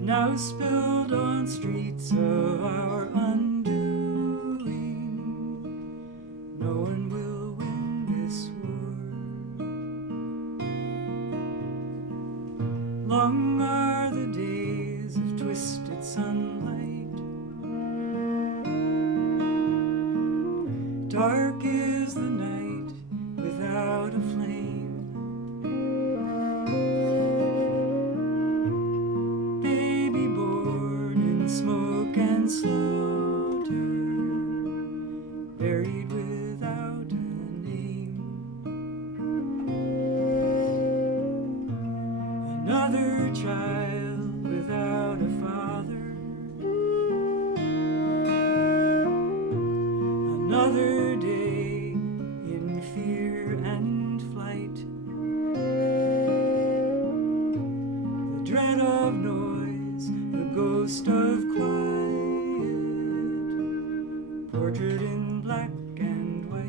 now spilled on streets of our undoing. No one will win this war. Long are the days of twisted sunlight, dark is the night without a flame. Baby born in smoke and slaughter, buried without a name. Another child without a father, another day in fear and flight. The dread of noise, the ghost of quiet, portrait in black and white.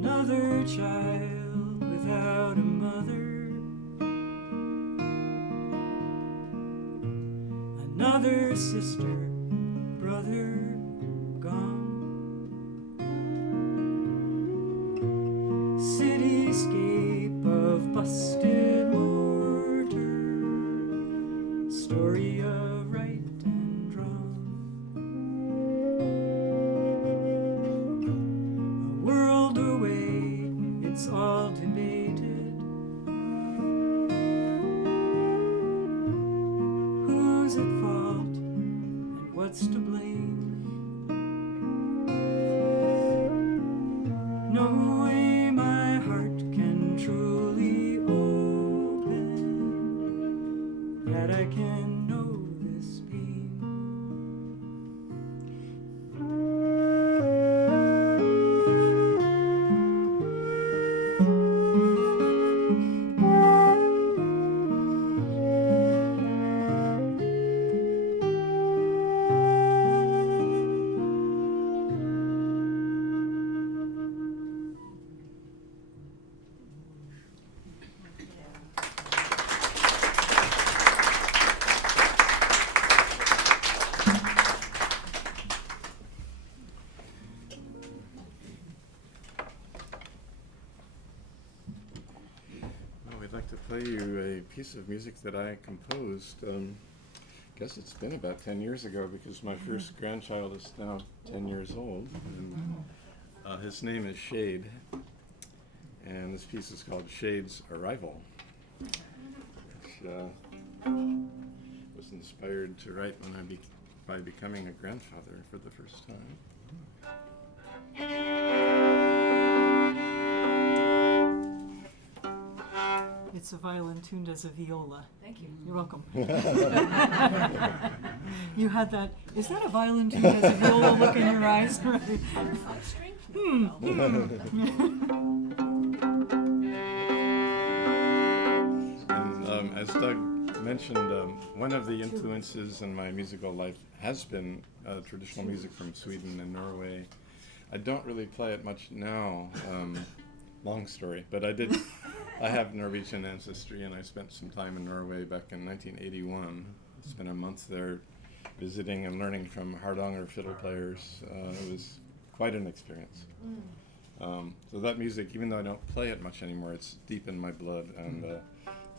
Another child without a mother, another sister, brother gone. Cityscape of busted mortar, story of right and wrong. A world away, it's all debated. Who's at fault and what's to blame? No way my heart can truly open, that I can know this pain. a piece of music that I composed. Guess it's been about 10 years ago because my first grandchild is now 10 years old. And, his name is Shade, and this piece is called Shade's Arrival, which was inspired to write by becoming a grandfather for the first time. It's a violin tuned as a viola. Thank you. You're welcome. You had that, is that a violin tuned as a viola look in your eyes? Right. 5 string flute. And as Doug mentioned, one of the influences in my musical life has been traditional music from Sweden and Norway. I don't really play it much now, long story, but I have Norwegian ancestry, and I spent some time in Norway back in 1981. Spent a month there visiting and learning from Hardanger fiddle players. It was quite an experience. So that music, even though I don't play it much anymore, it's deep in my blood, and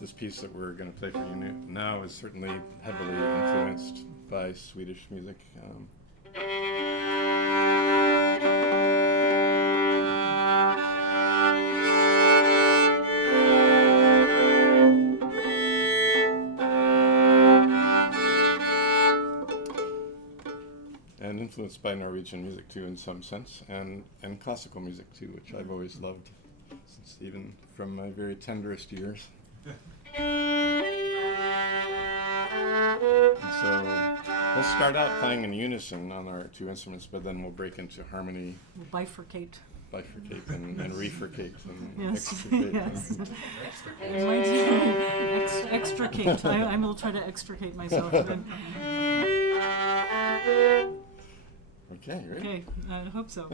this piece that we're going to play for you now is certainly heavily influenced by Swedish music. And influenced by Norwegian music too in some sense, and classical music too, which I've always loved since even from my very tenderest years. And so we'll start out playing in unison on our 2 instruments, but then we'll break into harmony, We'll bifurcate. and refurcate and Yes. extricate. Yes. Extricate. Extricate. I will try to extricate myself. Then. Okay, ready? Okay, I hope so.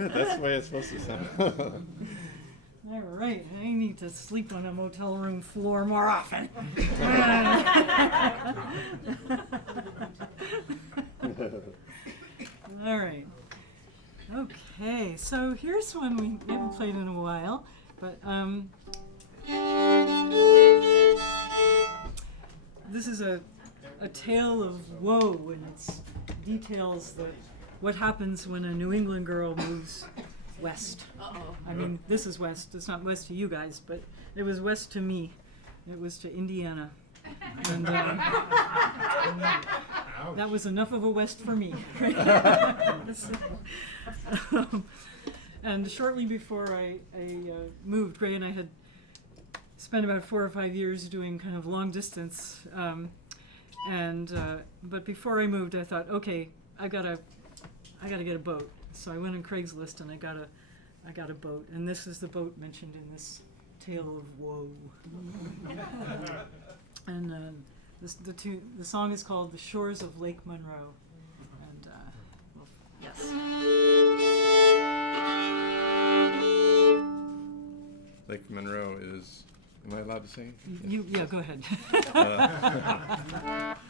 Good, that's the way it's supposed to sound. All right, I need to sleep on a motel room floor more often. All right. Okay, so here's one we haven't played in a while, but this is a tale of woe, and it's details what happens when a New England girl moves west. Uh-oh. I mean, this is west. It's not west to you guys, but it was west to me. It was to Indiana. And that was enough of a west for me. And shortly before I moved, Gray and I had spent about 4 or 5 years doing kind of long distance. But before I moved, I thought, okay, I gotta get a boat. So I went on Craigslist and I got a boat, and this is the boat mentioned in this tale of woe. And the song is called "The Shores of Lake Monroe." And well, yes. Lake Monroe is. Am I allowed to sing? Yeah, go ahead.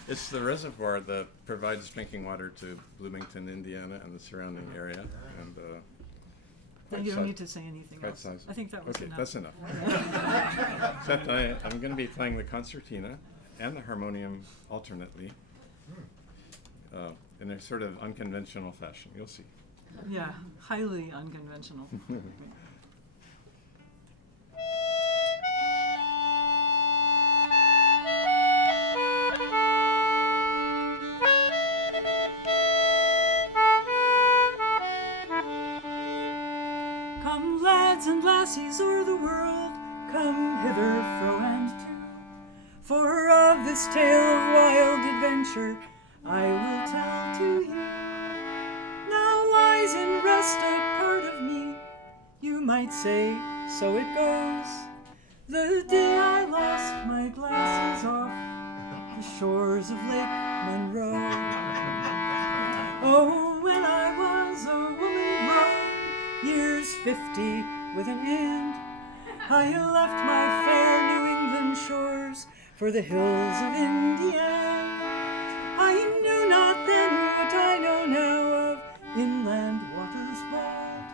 It's the reservoir that provides drinking water to Bloomington, Indiana, and the surrounding area. And You don't need to say anything quite else. sizable. I think that was okay, enough. that's enough. Except I'm going to be playing the concertina and the harmonium alternately in a sort of unconventional fashion. You'll see. Yeah, highly unconventional. Come, lads and lassies o'er the world, come hither fro and to, for of this tale of wild adventure I will tell to you. Now lies in rest a part of me, you might say, so it goes. The day I lost my glasses off the shores of Lake Monroe. Oh, when I was a woman grown, years 50 with an end, I left my fair New England shores for the hills of Indiana. I knew not then what I know now of inland waters bold,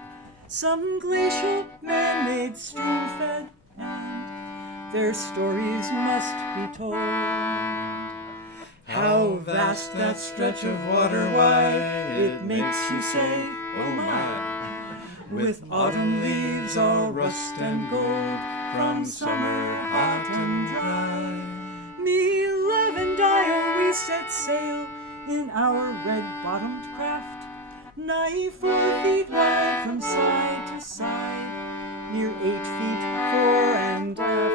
some glacial man-made stream fed, and their stories must be told. How vast that stretch of water wide, it makes you say, oh my, with autumn leaves all rust and gold from summer hot and dry. Me love and I always set sail in our red-bottomed craft, nigh 4 feet wide from side to side, near 8 feet fore and aft.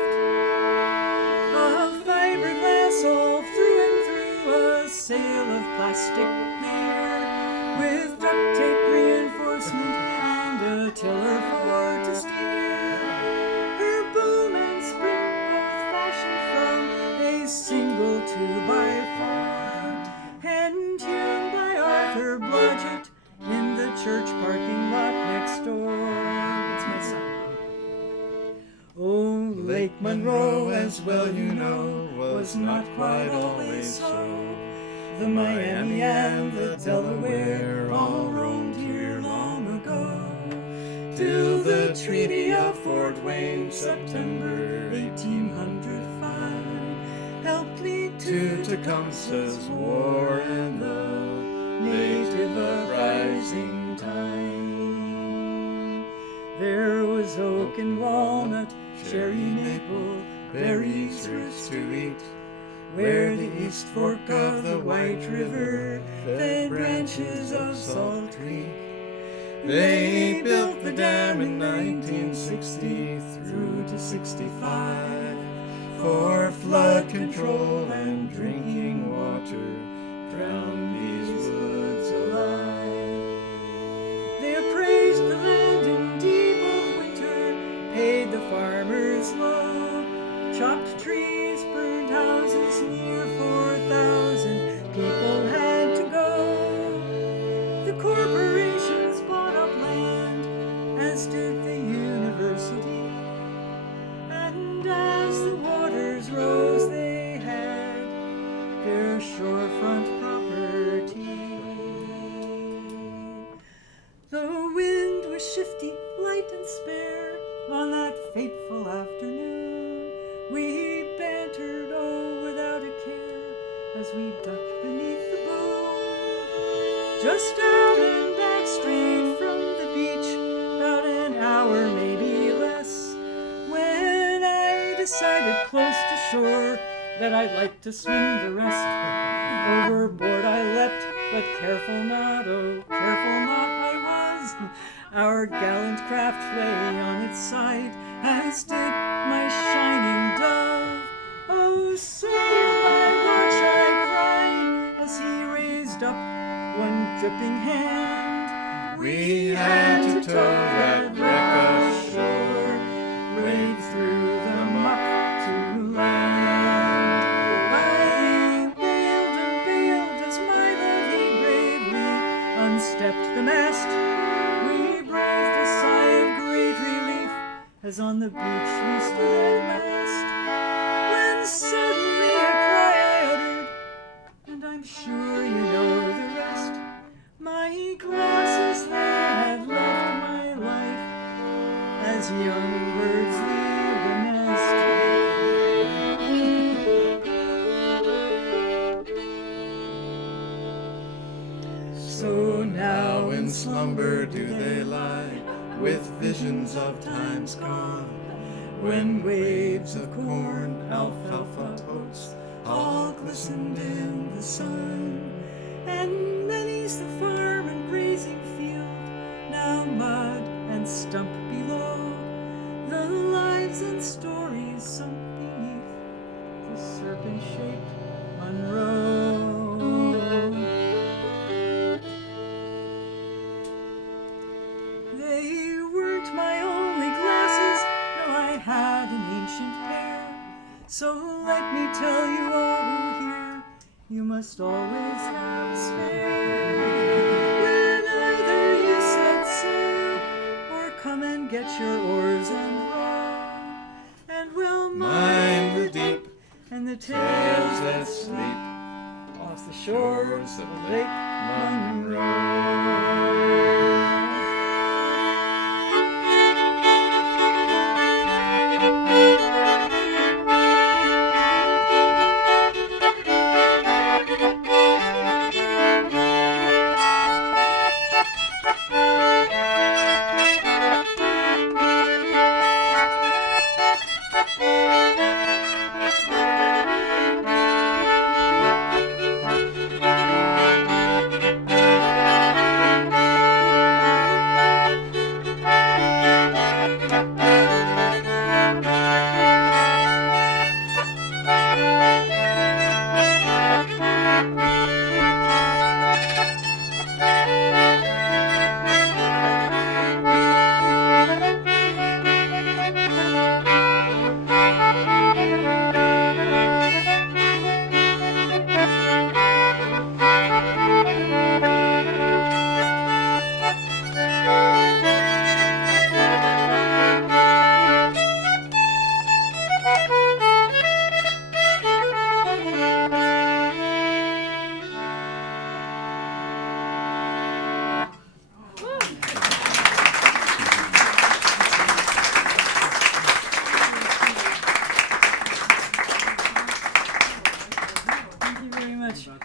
Of fiberglass all through and through, a sail of plastic clear, with duct tape reinforcement and a tiller for to steer. Her boom and sprit both fashioned from a single 2x4, hand hewn by Arthur Blodgett in the church parking lot next door. That's my son. Oh, Lake Monroe, as well you know, was not quite always so. The Miami and the Delaware all roamed here long ago, till the Treaty of Fort Wayne, September 1805, helped lead to Tecumseh's War and the native uprising time. There was oak and walnut, cherry, maple, berries, roots to eat, where the East Fork of the White River fed branches of Salt Creek. They built the dam in 1960 through to 65 for flood control and drinking water, drowned these woods alive. They appraised the land in deep of winter, paid the farmers low, chopped trees, burned houses, near 4,000 people had to go. The corporations bought up land stood the university, and as the waters rose they had their shorefront property. The wind was shifty, light and spare on that fateful afternoon. We bantered, oh, without a care, as we ducked beneath the boom. Just out and back straight from the beach, about an hour, maybe less, when I decided close to shore that I'd like to swim the rest. Overboard I leapt, but careful not, oh, careful not I was. Our gallant craft lay on its side, as did my shining dove. Oh, sail my watch, I cried, as he raised up one dripping hand. We had to tow that wreck ashore, wade through the muck to land. I bailed and bailed as my love he bravely unstepped the mast. We breathed a sigh of great relief as on the beach we stood at last, when suddenly a cry I uttered, and I'm sure you know the rest. My glasses, they had left my life as young birds leave the nest. So now in slumber do they lie, with visions of times gone, when waves of corn, alfalfa, oats, all glistened in the sun. And many's the farm and grazing field, now mud and stump below, the lives and stories sunk beneath the serpent-shaped Monroe. They weren't my only glasses, no, I had an ancient pair. So let me tell you all who hear, you must always have a spare. When either you set sail, or come and get your oars and row, and we'll mind the deep and the tales that sleep off the shores of Lake Monroe.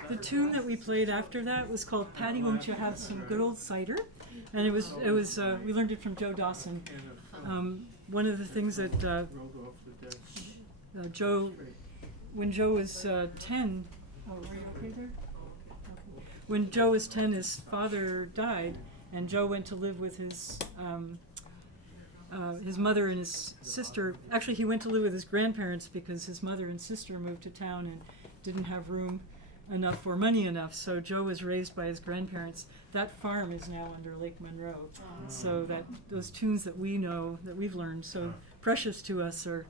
The tune that we played after that was called "Patty, Won't You Have Some Good Old Cider," and it was we learned it from Joe Dawson. One of the things that Joe, when Joe was 10, oh, were you okay there? Okay. When Joe was 10, his father died, and Joe went to live with his mother and his sister. Actually, he went to live with his grandparents because his mother and sister moved to town and didn't have room enough or money enough, so Joe was raised by his grandparents. That farm is now under Lake Monroe, so that those tunes that we know, that we've learned so precious to us, are,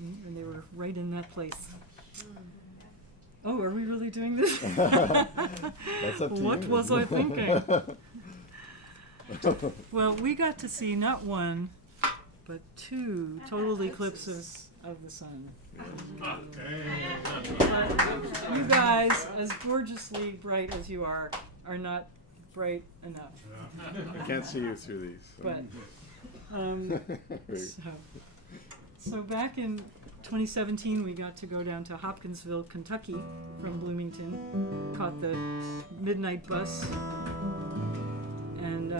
and they were right in that place. Oh, are we really doing this? That's up to What you. was I thinking? Well, we got to see not one, but two total eclipses of the sun. But you guys, as gorgeously bright as you are not bright enough. I can't see you through these. So. But so back in 2017, we got to go down to Hopkinsville, Kentucky, from Bloomington. Caught the midnight bus, and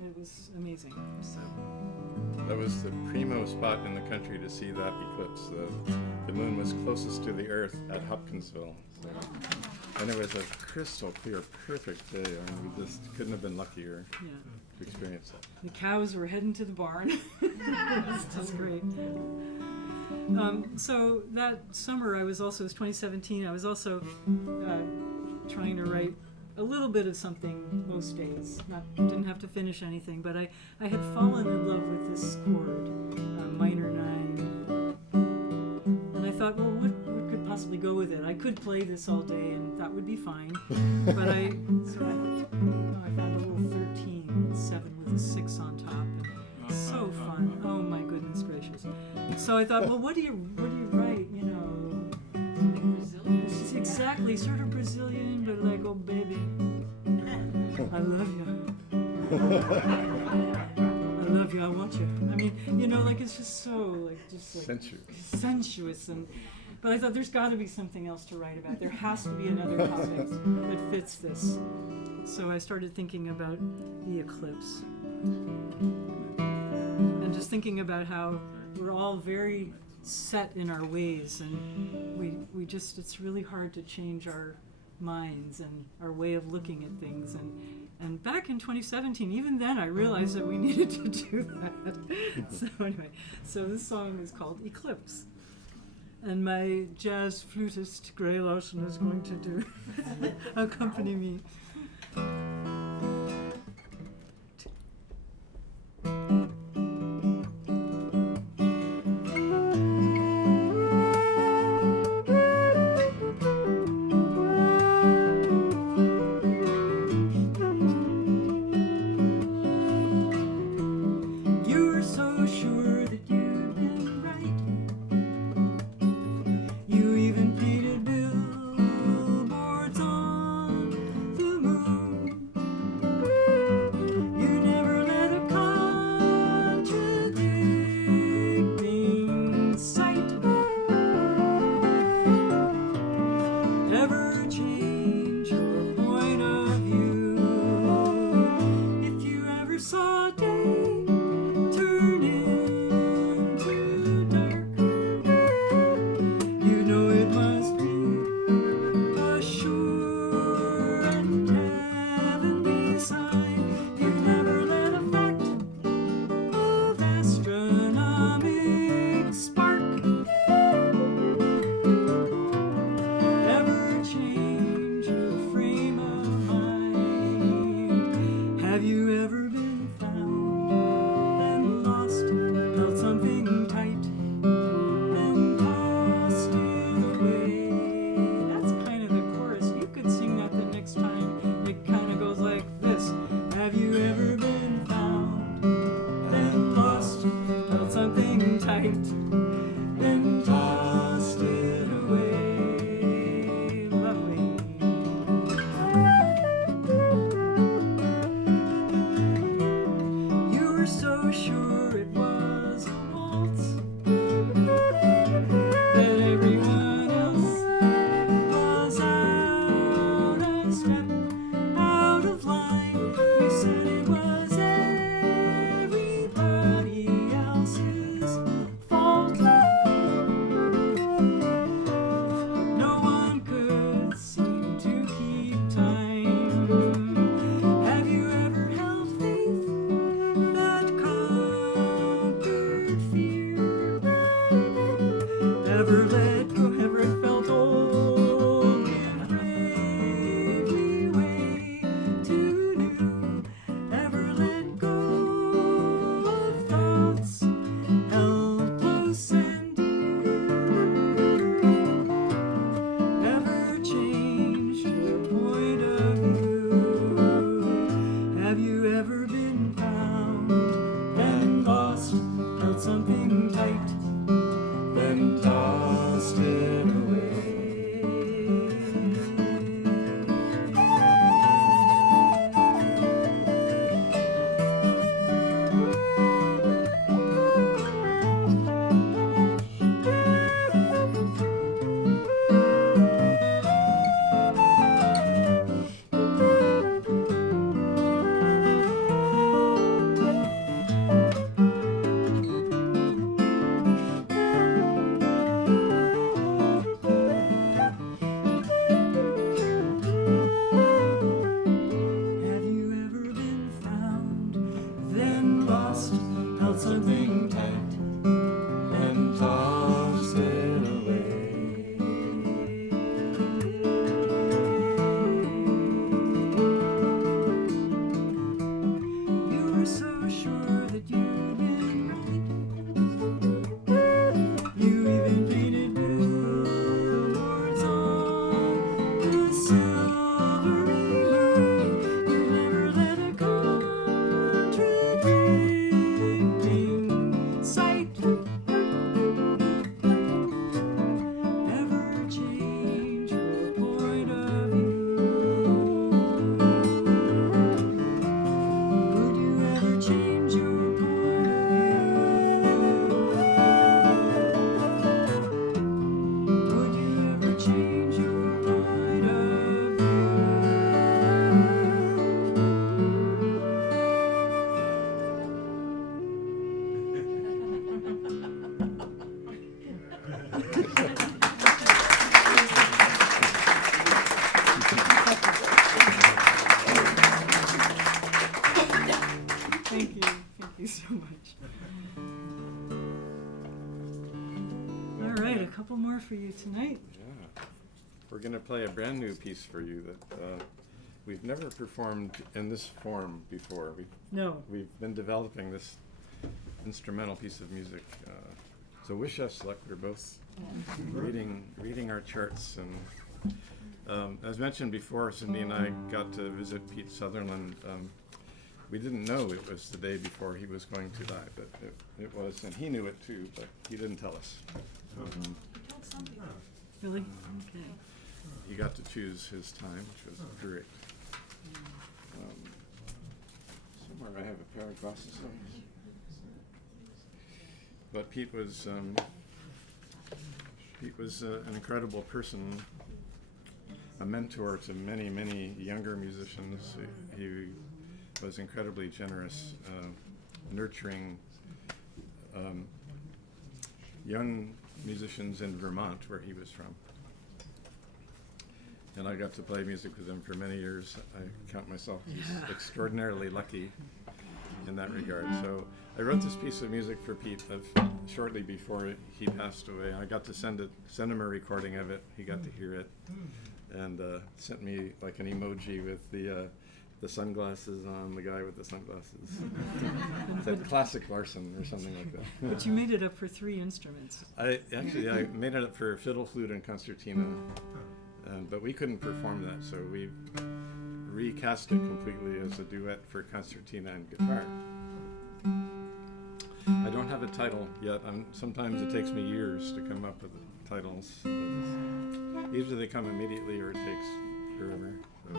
it was amazing. So That was the primo spot in the country to see that eclipse. The moon was closest to the Earth at Hopkinsville. So. And it was a crystal clear, perfect day. I mean, we just couldn't have been luckier yeah, to experience that. the cows were heading to the barn. It was just great. So that summer, it was 2017. I was also trying to write a little bit of something most days. Didn't have to finish anything, but I had fallen in love with this chord, minor 9, and I thought, well, what could possibly go with it? I could play this all day, and that would be fine. But I found a little 13, 7 with a 6 on top. And so fun! Oh my goodness gracious! So I thought, well, what do you write? You know. Brazilian. It's exactly, sort of Brazilian, but like, oh baby, I love you. I love you, I want you. I mean, you know, like it's just so, like, sensuous. But I thought there's got to be something else to write about. There has to be another topic that fits this. So I started thinking about the eclipse. And just thinking about how we're all very set in our ways, and we just, it's really hard to change our minds and our way of looking at things, and back in 2017, even then I realized that we needed to do that. So anyway, so this song is called Eclipse, and my jazz flutist Grey Larsen is going to do accompany me. Out of line, you said it was frost, held something tight, and tossed it away. You were so sure that you'd been right. You even painted billboards on the silvery moon. You never let a contradicting sight ever change your point of view. Would you ever change your point of view? Would you ever change your point of Thank you. Thank you so much. All right, a couple more for you tonight. Yeah. We're going to play a brand new piece for you that we've never performed in this form before. No. We've been developing this instrumental piece of music. So wish us luck. We're both reading our charts. And as mentioned before, Cindy and I got to visit Pete Sutherland. We didn't know it was the day before he was going to die, but it was, and he knew it too, but he didn't tell us. Really? Okay. He got to choose his time, which was great. Somewhere I have a pair of glasses on. But Pete was an incredible person, a mentor to many, many younger musicians. He was incredibly generous, nurturing young musicians in Vermont, where he was from. And I got to play music with him for many years. I count myself as extraordinarily lucky in that regard. So I wrote this piece of music for Pete shortly before he passed away. I got to send him a recording of it. He got to hear it, and sent me like an emoji with the sunglasses on, the guy with the sunglasses. Said classic Larsen or something like that. But you made it up for 3 instruments. I made it up for fiddle, flute, and concertina, but we couldn't perform that, so we recast it completely as a duet for concertina and guitar. I don't have a title yet. Sometimes it takes me years to come up with titles. Either they come immediately or it takes forever. So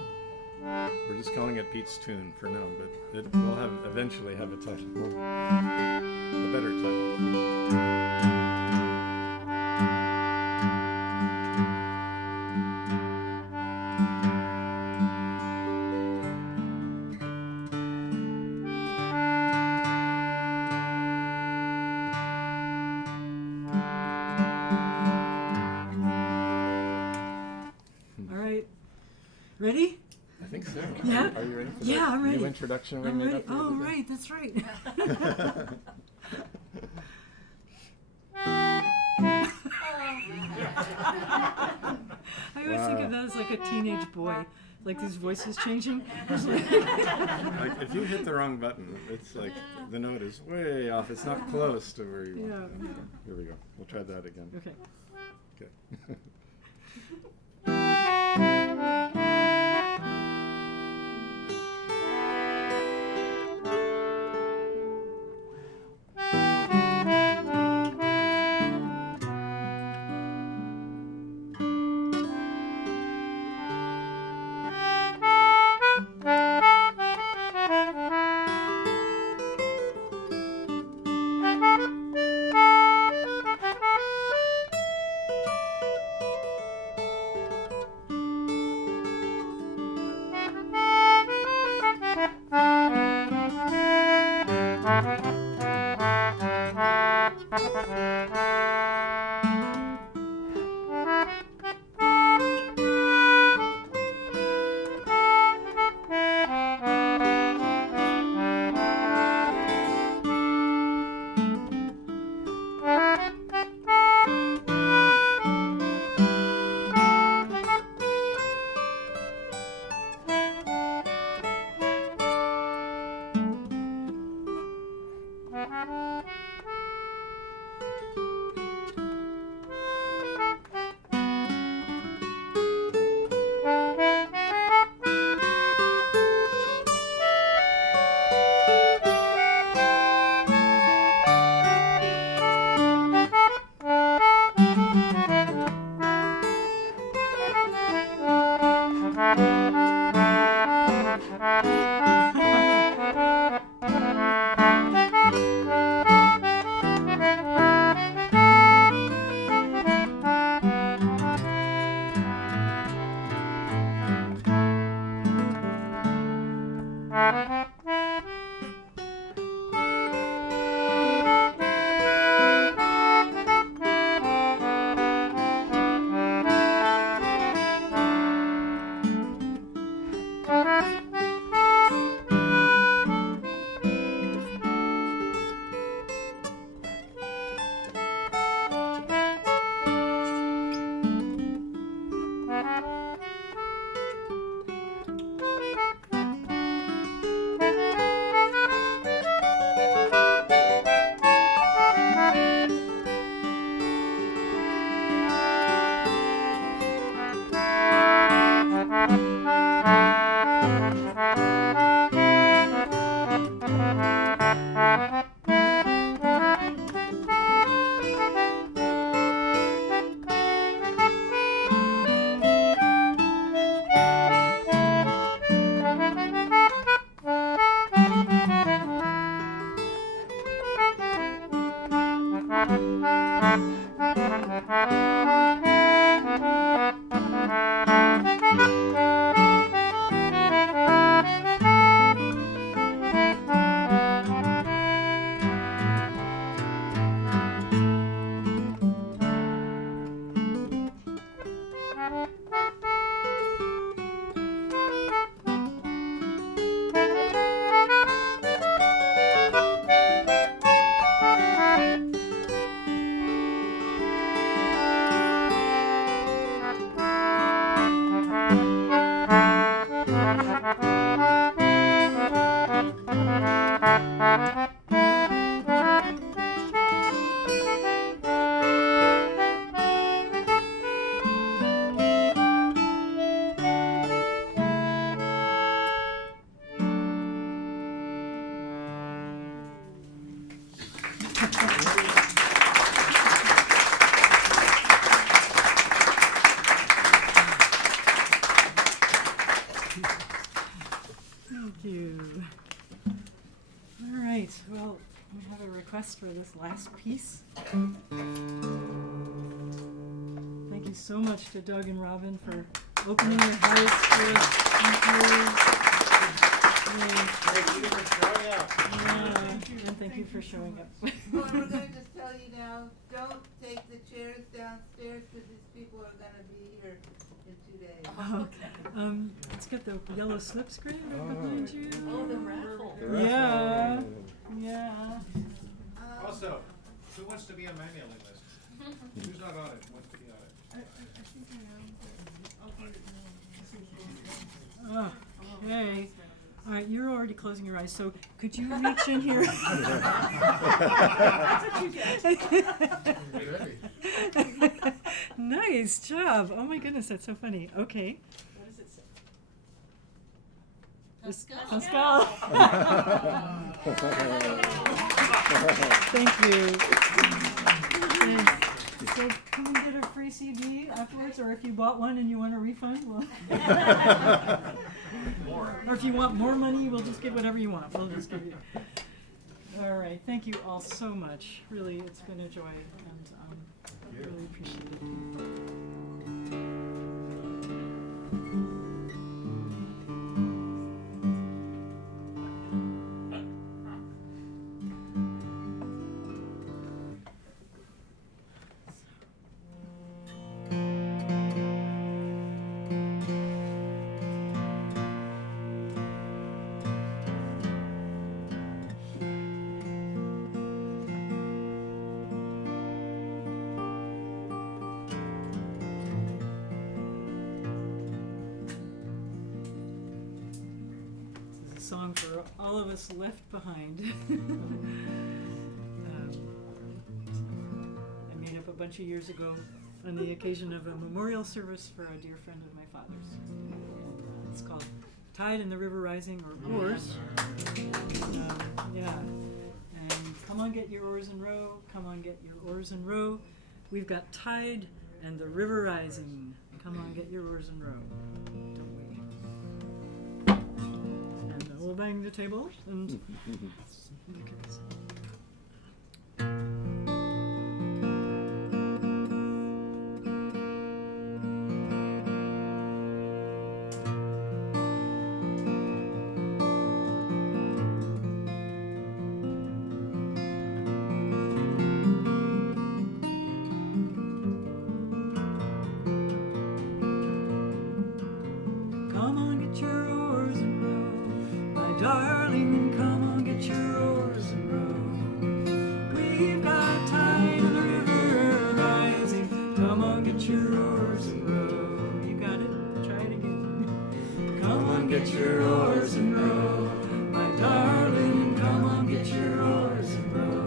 we're just calling it Pete's Tune for now, but it will eventually have a title, a better title. All right. Ready? I think so. Yeah? Are you ready for Yeah, that I'm ready. new introduction we I'm made ready. up for Oh, today? right, that's right. I always think of that as like a teenage boy, like his voice is changing. Like if you hit the wrong button, it's like the note is way off. It's not close to where you want. Yeah. Here we go. We'll try that again. Okay. Okay. Thank you. All right, well, we have a request for this last piece. Thank you so much to Doug and Robin for opening your hearts for us. Thank you. Thank you for showing up. Yeah, and thank you for showing up. Well, we're going to just tell you now, don't take the chairs downstairs because these people are going to be here in 2 days. Let's get the yellow slipstring right behind you. Oh, the raffle. Yeah. Yeah. Also, who wants to be on my mailing list? Who's not on it? Who wants to be on it? Okay. All right, you're already closing your eyes, so could you reach in here? That's what you get. Nice job. Oh my goodness, that's so funny. Okay. What does it say? Pascal. Thank you. Thanks. So come and get a free CD afterwards, or if you bought one and you want a refund, well. Or if you want more money, we'll just give whatever you want. We'll just give you. All right. Thank you all so much. Really, it's been a joy, and I really appreciate it. Song for all of us left behind. I made up a bunch of years ago on the occasion of a memorial service for a dear friend of my father's. It's called Tide and the River Rising, or Oars. Yeah. And come on, get your oars and row. Come on, get your oars and row. We've got Tide and the River Rising. Come on, get your oars and row. Don't we? We'll bang the table and come on, get your oars and row. Darling, come on, get your oars and row. We've got tide in the river rising. Come on, get your oars and row. You got it? Try it again. Come on, get your oars and row. My darling, come on, get your oars and row.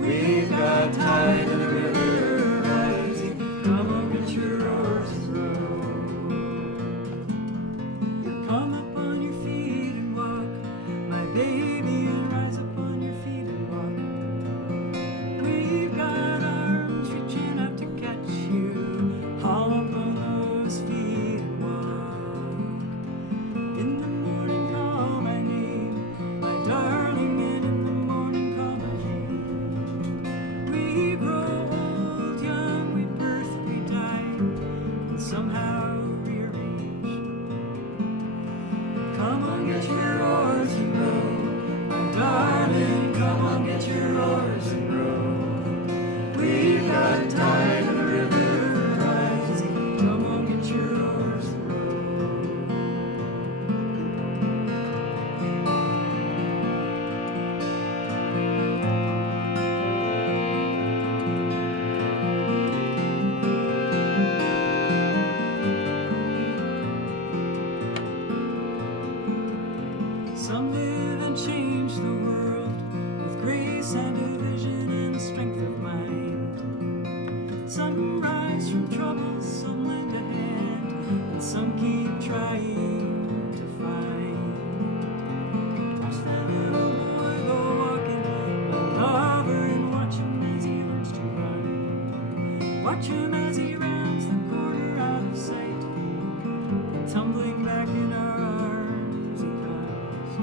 We've got tide in the river rising. Come on, get your oars and row. Come up on your feet and walk, my baby, and rise up on your feet and walk. We've got arms reaching out to catch you, haul up on those feet and walk. In the morning Watch him as he rounds the corner out of sight. Tumbling back in our arms he comes.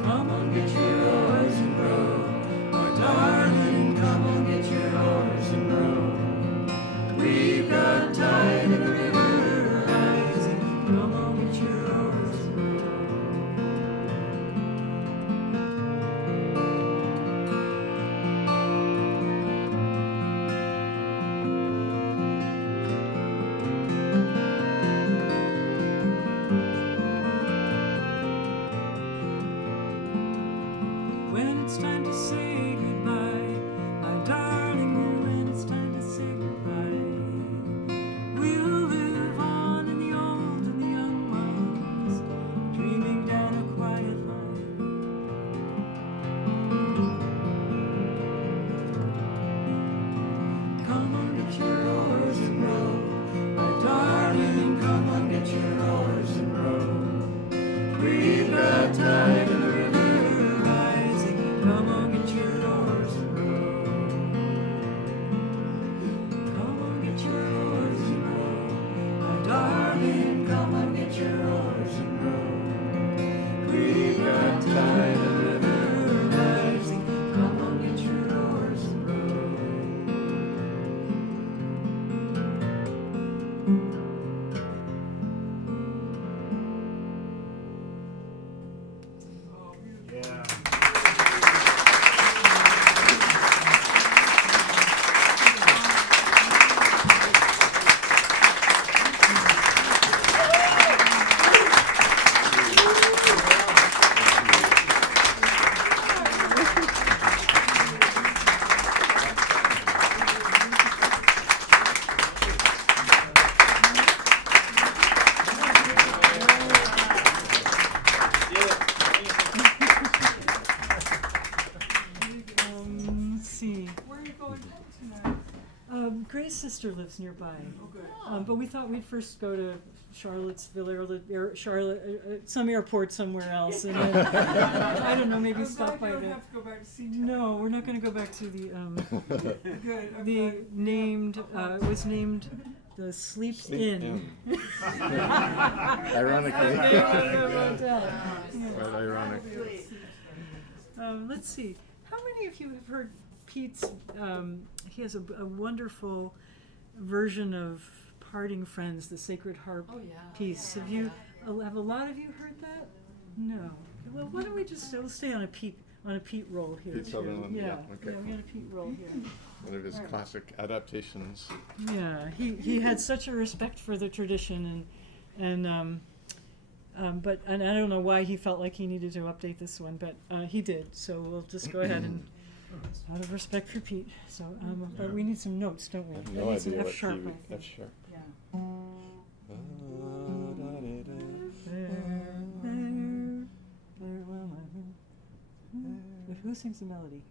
Come on, get your oars and row, my darling, come on, get your oars and row. We've got tide in the river rising, come on, get your oars and row. When it's time to say goodbye, my darling, when it's time to say goodbye, we'll live on in the old and the young ones, dreaming down a quiet line. Come on, get your oars and row, my darling, come on, get your oars and row. We've got tide in the river rising, come on, get your oars and row. Come on, get your oars and row, my darling, come on, get your oars and row. We've got tide in the river rising, come on, get your oars and row. Let's see. Where are you going tonight? Gray's sister lives nearby. Oh, good. But we thought we'd first go to Charlottesville or Charlotte, some airport somewhere else, and then, I don't know, maybe I'm stop by glad you the. don't have to go back to see No, we're not going to go back to the Good. I'm the glad. named. It was named the Sleep Inn. Ironically. Hotel. Quite ironic. Let's see. How many of you have heard Pete's? He has a wonderful version of Parting Friends, the Sacred Harp Oh, yeah. piece. Have you? Have a lot of you heard that? No. Well, why don't we just let's stay on a Pete roll here. Pete too. Sutherland, Yeah. yeah, okay. Yeah, we got a Pete roll here. One of his classic adaptations. Yeah, he had such a respect for the tradition, and I don't know why he felt like he needed to update this one, but he did. So we'll just go ahead and out of respect for Pete. So, but we need some notes, don't we? I have That no needs an idea F what sharp, key I think. F sharp. Yeah. Who sings the melody?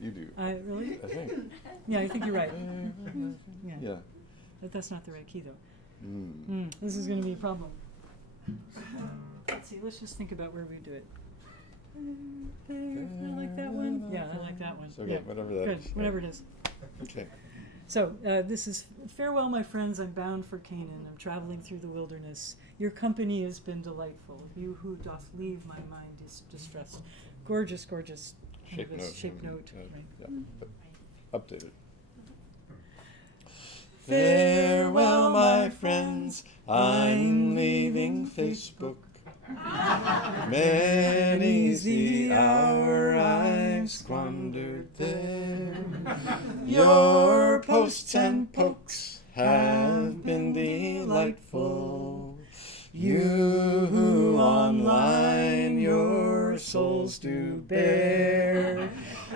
You do. Really? I think. Yeah, I think you're right. Yeah. Yeah. But that's not the right key, though. Mm. This is going to be a problem. Let's see. Let's just think about where we do it. I like that one. Yeah, I like that one. So yeah. good, whatever that Good. is. Whatever it is. Okay. So this is farewell, my friends. I'm bound for Canaan. I'm traveling through the wilderness. Your company has been delightful. You who doth leave my mind is distressed. Gorgeous, gorgeous. Shape note. Shape note. Right. Yeah, but updated. Farewell, my friends. I'm leaving Facebook. Many's the hour I've squandered there. Your posts and pokes have been delightful. You who online your souls do bear.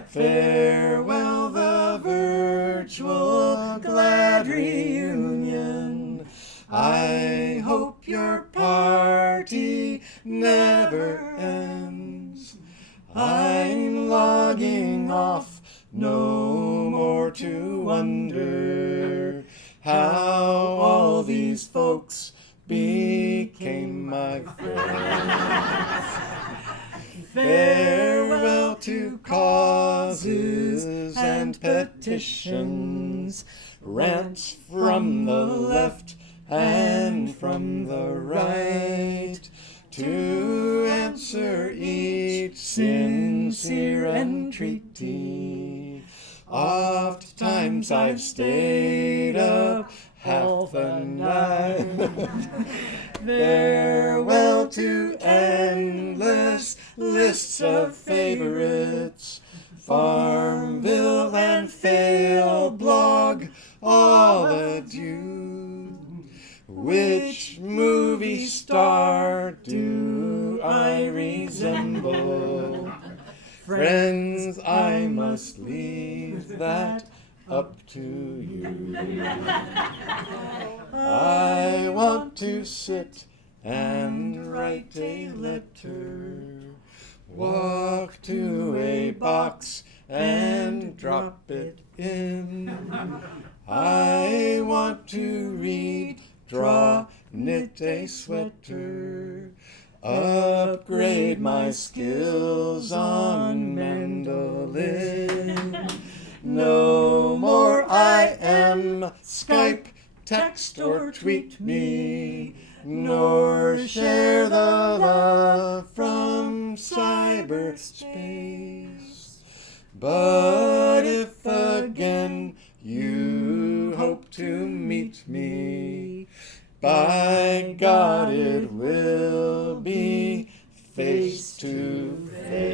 Farewell, the virtual glad reunion. I hope your party never ends. I'm logging off, no more to wonder how all these folks became my friends. Farewell to causes and petitions. politicians, rants from the left and from the right, to answer each sincere entreaty. Oft times I've stayed up half a night. Farewell to endless lists of favorites, Farmville and Fail blog, all adieu. Which movie star do I resemble? Friends, I must leave that up to you. I want to sit and write a letter, walk to a box and drop it in. I want to read, draw, knit a sweater, upgrade my skills on mandolin. No more IM, Skype, text or tweet me, nor share the love from cyberspace. But if again you hope to meet me, by God it will be face to face.